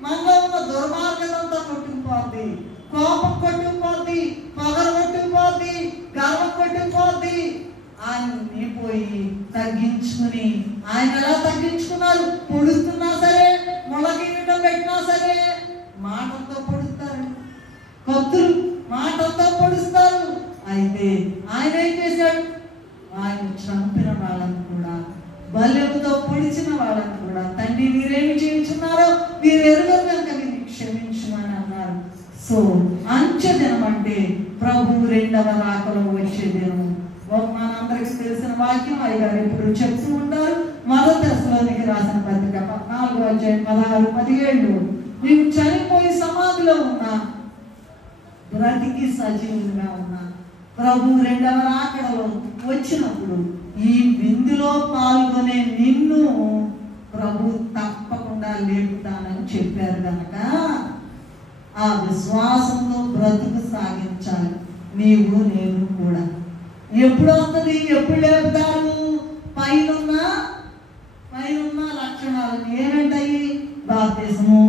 మనలో ఉన్న దుర్మార్గతంతా కొట్టుకుపోద్ది, కోపం కొట్టుకుపోద్ది, పొగరు కొట్టుకుపోద్ది, గర్వం కొట్టుకుపోద్ది. ఆయన్ని పోయి తగ్గించుకుని, ఆయన ఎలా తగ్గించుకున్నారు? పొడుస్తున్నా సరే, ముళ్ళకిరీటం పెట్టినా సరే మాటలతో పొడుస్తారు, కత్తులు మాటలతో పొడుస్తారు. అయితే ఆయన ఏం చేశాడు? ఆయన చంపిన వాళ్ళని కూడా, బల్యముతో పొడిచిన వాళ్ళని కూడా, తండ్రి వీరేమి చేయించున్నారో వీరు ఎరుగరు కనుక వీరిని క్షమించమని అన్నారు. సో అంచె దినం అంటే ప్రభు రెండవ రాకలో వచ్చే దినం. మనందరికి తెలిసిన వాక్యం అయ్యగారు ఎప్పుడు చెప్తూ ఉంటారు. 1 దశలోనికి రాసిన పత్రిక 14:16-17 నీవు చనిపోయి సమాధిలో ఉన్నా, బ్రతికి సజీవులుగా ఉన్నా, ప్రభు రెండవ రాకడలో వచ్చినప్పుడు ఈ విందులో పాల్గొనే నిన్ను ప్రభు తప్పకుండా లేపుతానని చెప్పారు కనుక ఆ విశ్వాసంతో బ్రతుకు సాగించాలి నీవు నేను కూడా. ఎప్పుడు వస్తుంది? ఎప్పుడు లేపుతారు? పైనున్న లక్షణాలు ఏమంటాయి? బాప్తిసము,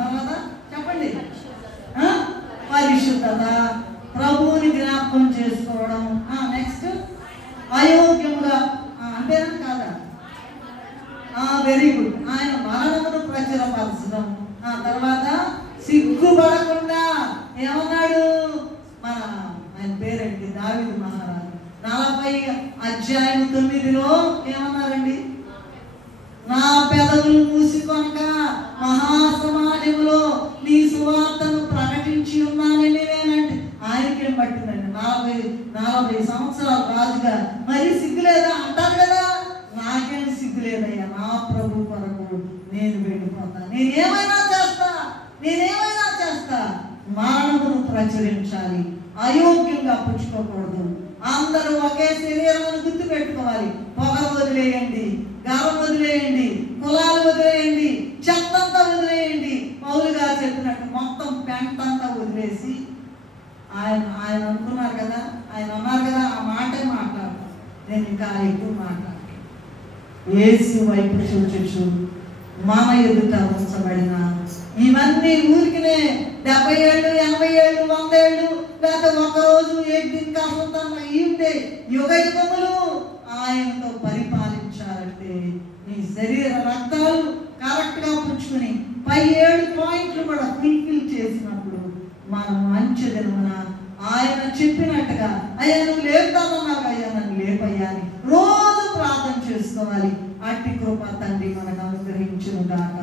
తర్వాత చెప్పండి, పరిశుద్ధత, ప్రభువుని జ్ఞాపకం చేసుకోవడం, నెక్స్ట్ అయోగ్యముగా అంతేనా కాదా? Very good. ఆయన మరణమును ప్రచురపరచడం. తర్వాత సిగ్గుపడకుండా ఏమన్నాడు? ఆయన పేరేంటి? దావీదు మహారాజు 40:9 ఏమన్నారండి? నా పెదవులు మూసికొనక మహాసమాజంలో నీ సువార్తను ప్రకటించి ఉన్నానని నేనంటే ఆయనకేం పట్టిందండి? 40 సంవత్సరాలు రాజుగా మరి సిగ్గులేదా అంటారు కదా. నాకేం సిగ్గులేదయ్యా, నా ప్రభు కొరకు నేను వెళ్ళిపోతా, నేనేమైనా చేస్తా. మరణమును ప్రచురించాలి, అయోగ్యంగా పుచ్చుకోకూడదు. అందరూ ఒకే శరీరం గుర్తు పెట్టుకోవాలి. పొగరు వదిలేయండి, గర్వం వదిలేయండి, కులాలు వదిలేయండి, చెత్తంతా వదిలేయండి. పౌలు గారు చెప్పినట్టు మొత్తం పెంటంతా వదిలేసి ఆయన అనుకున్నారు కదా, ఆయన అన్నారు కదా, ఆ మాటే మాట్లాడతాను. నేను ఇంకా ఎక్కువ మాట్లాడతాను. యేసు వైపు చూచు మన ఎదుట ఉంచబడిన ఇవన్నీ ఊరికినే 70 ఏళ్ళు, 80 ఏళ్ళు, 100 ఏళ్ళు, లేకపోతే ఒకరోజు ఈవిడే యుగ యుగములు ఆయనతో పరిపాలించాలంటే ఈ శరీర రక్తాలు కరెక్ట్ గా పుచ్చుకుని 7 పాయింట్లు కూడా ఫుల్ఫిల్ చేసినప్పుడు మనం మంచి దినమున ఆయన చెప్పినట్టుగా అయ్యా నువ్వు లేపుతానన్నావు, అయ్యా నన్ను లేపయ్యా అని రోజు ప్రార్థన చేసుకోవాలి. అట్టి కృప తండ్రి మనకు అనుగ్రహించును గాక.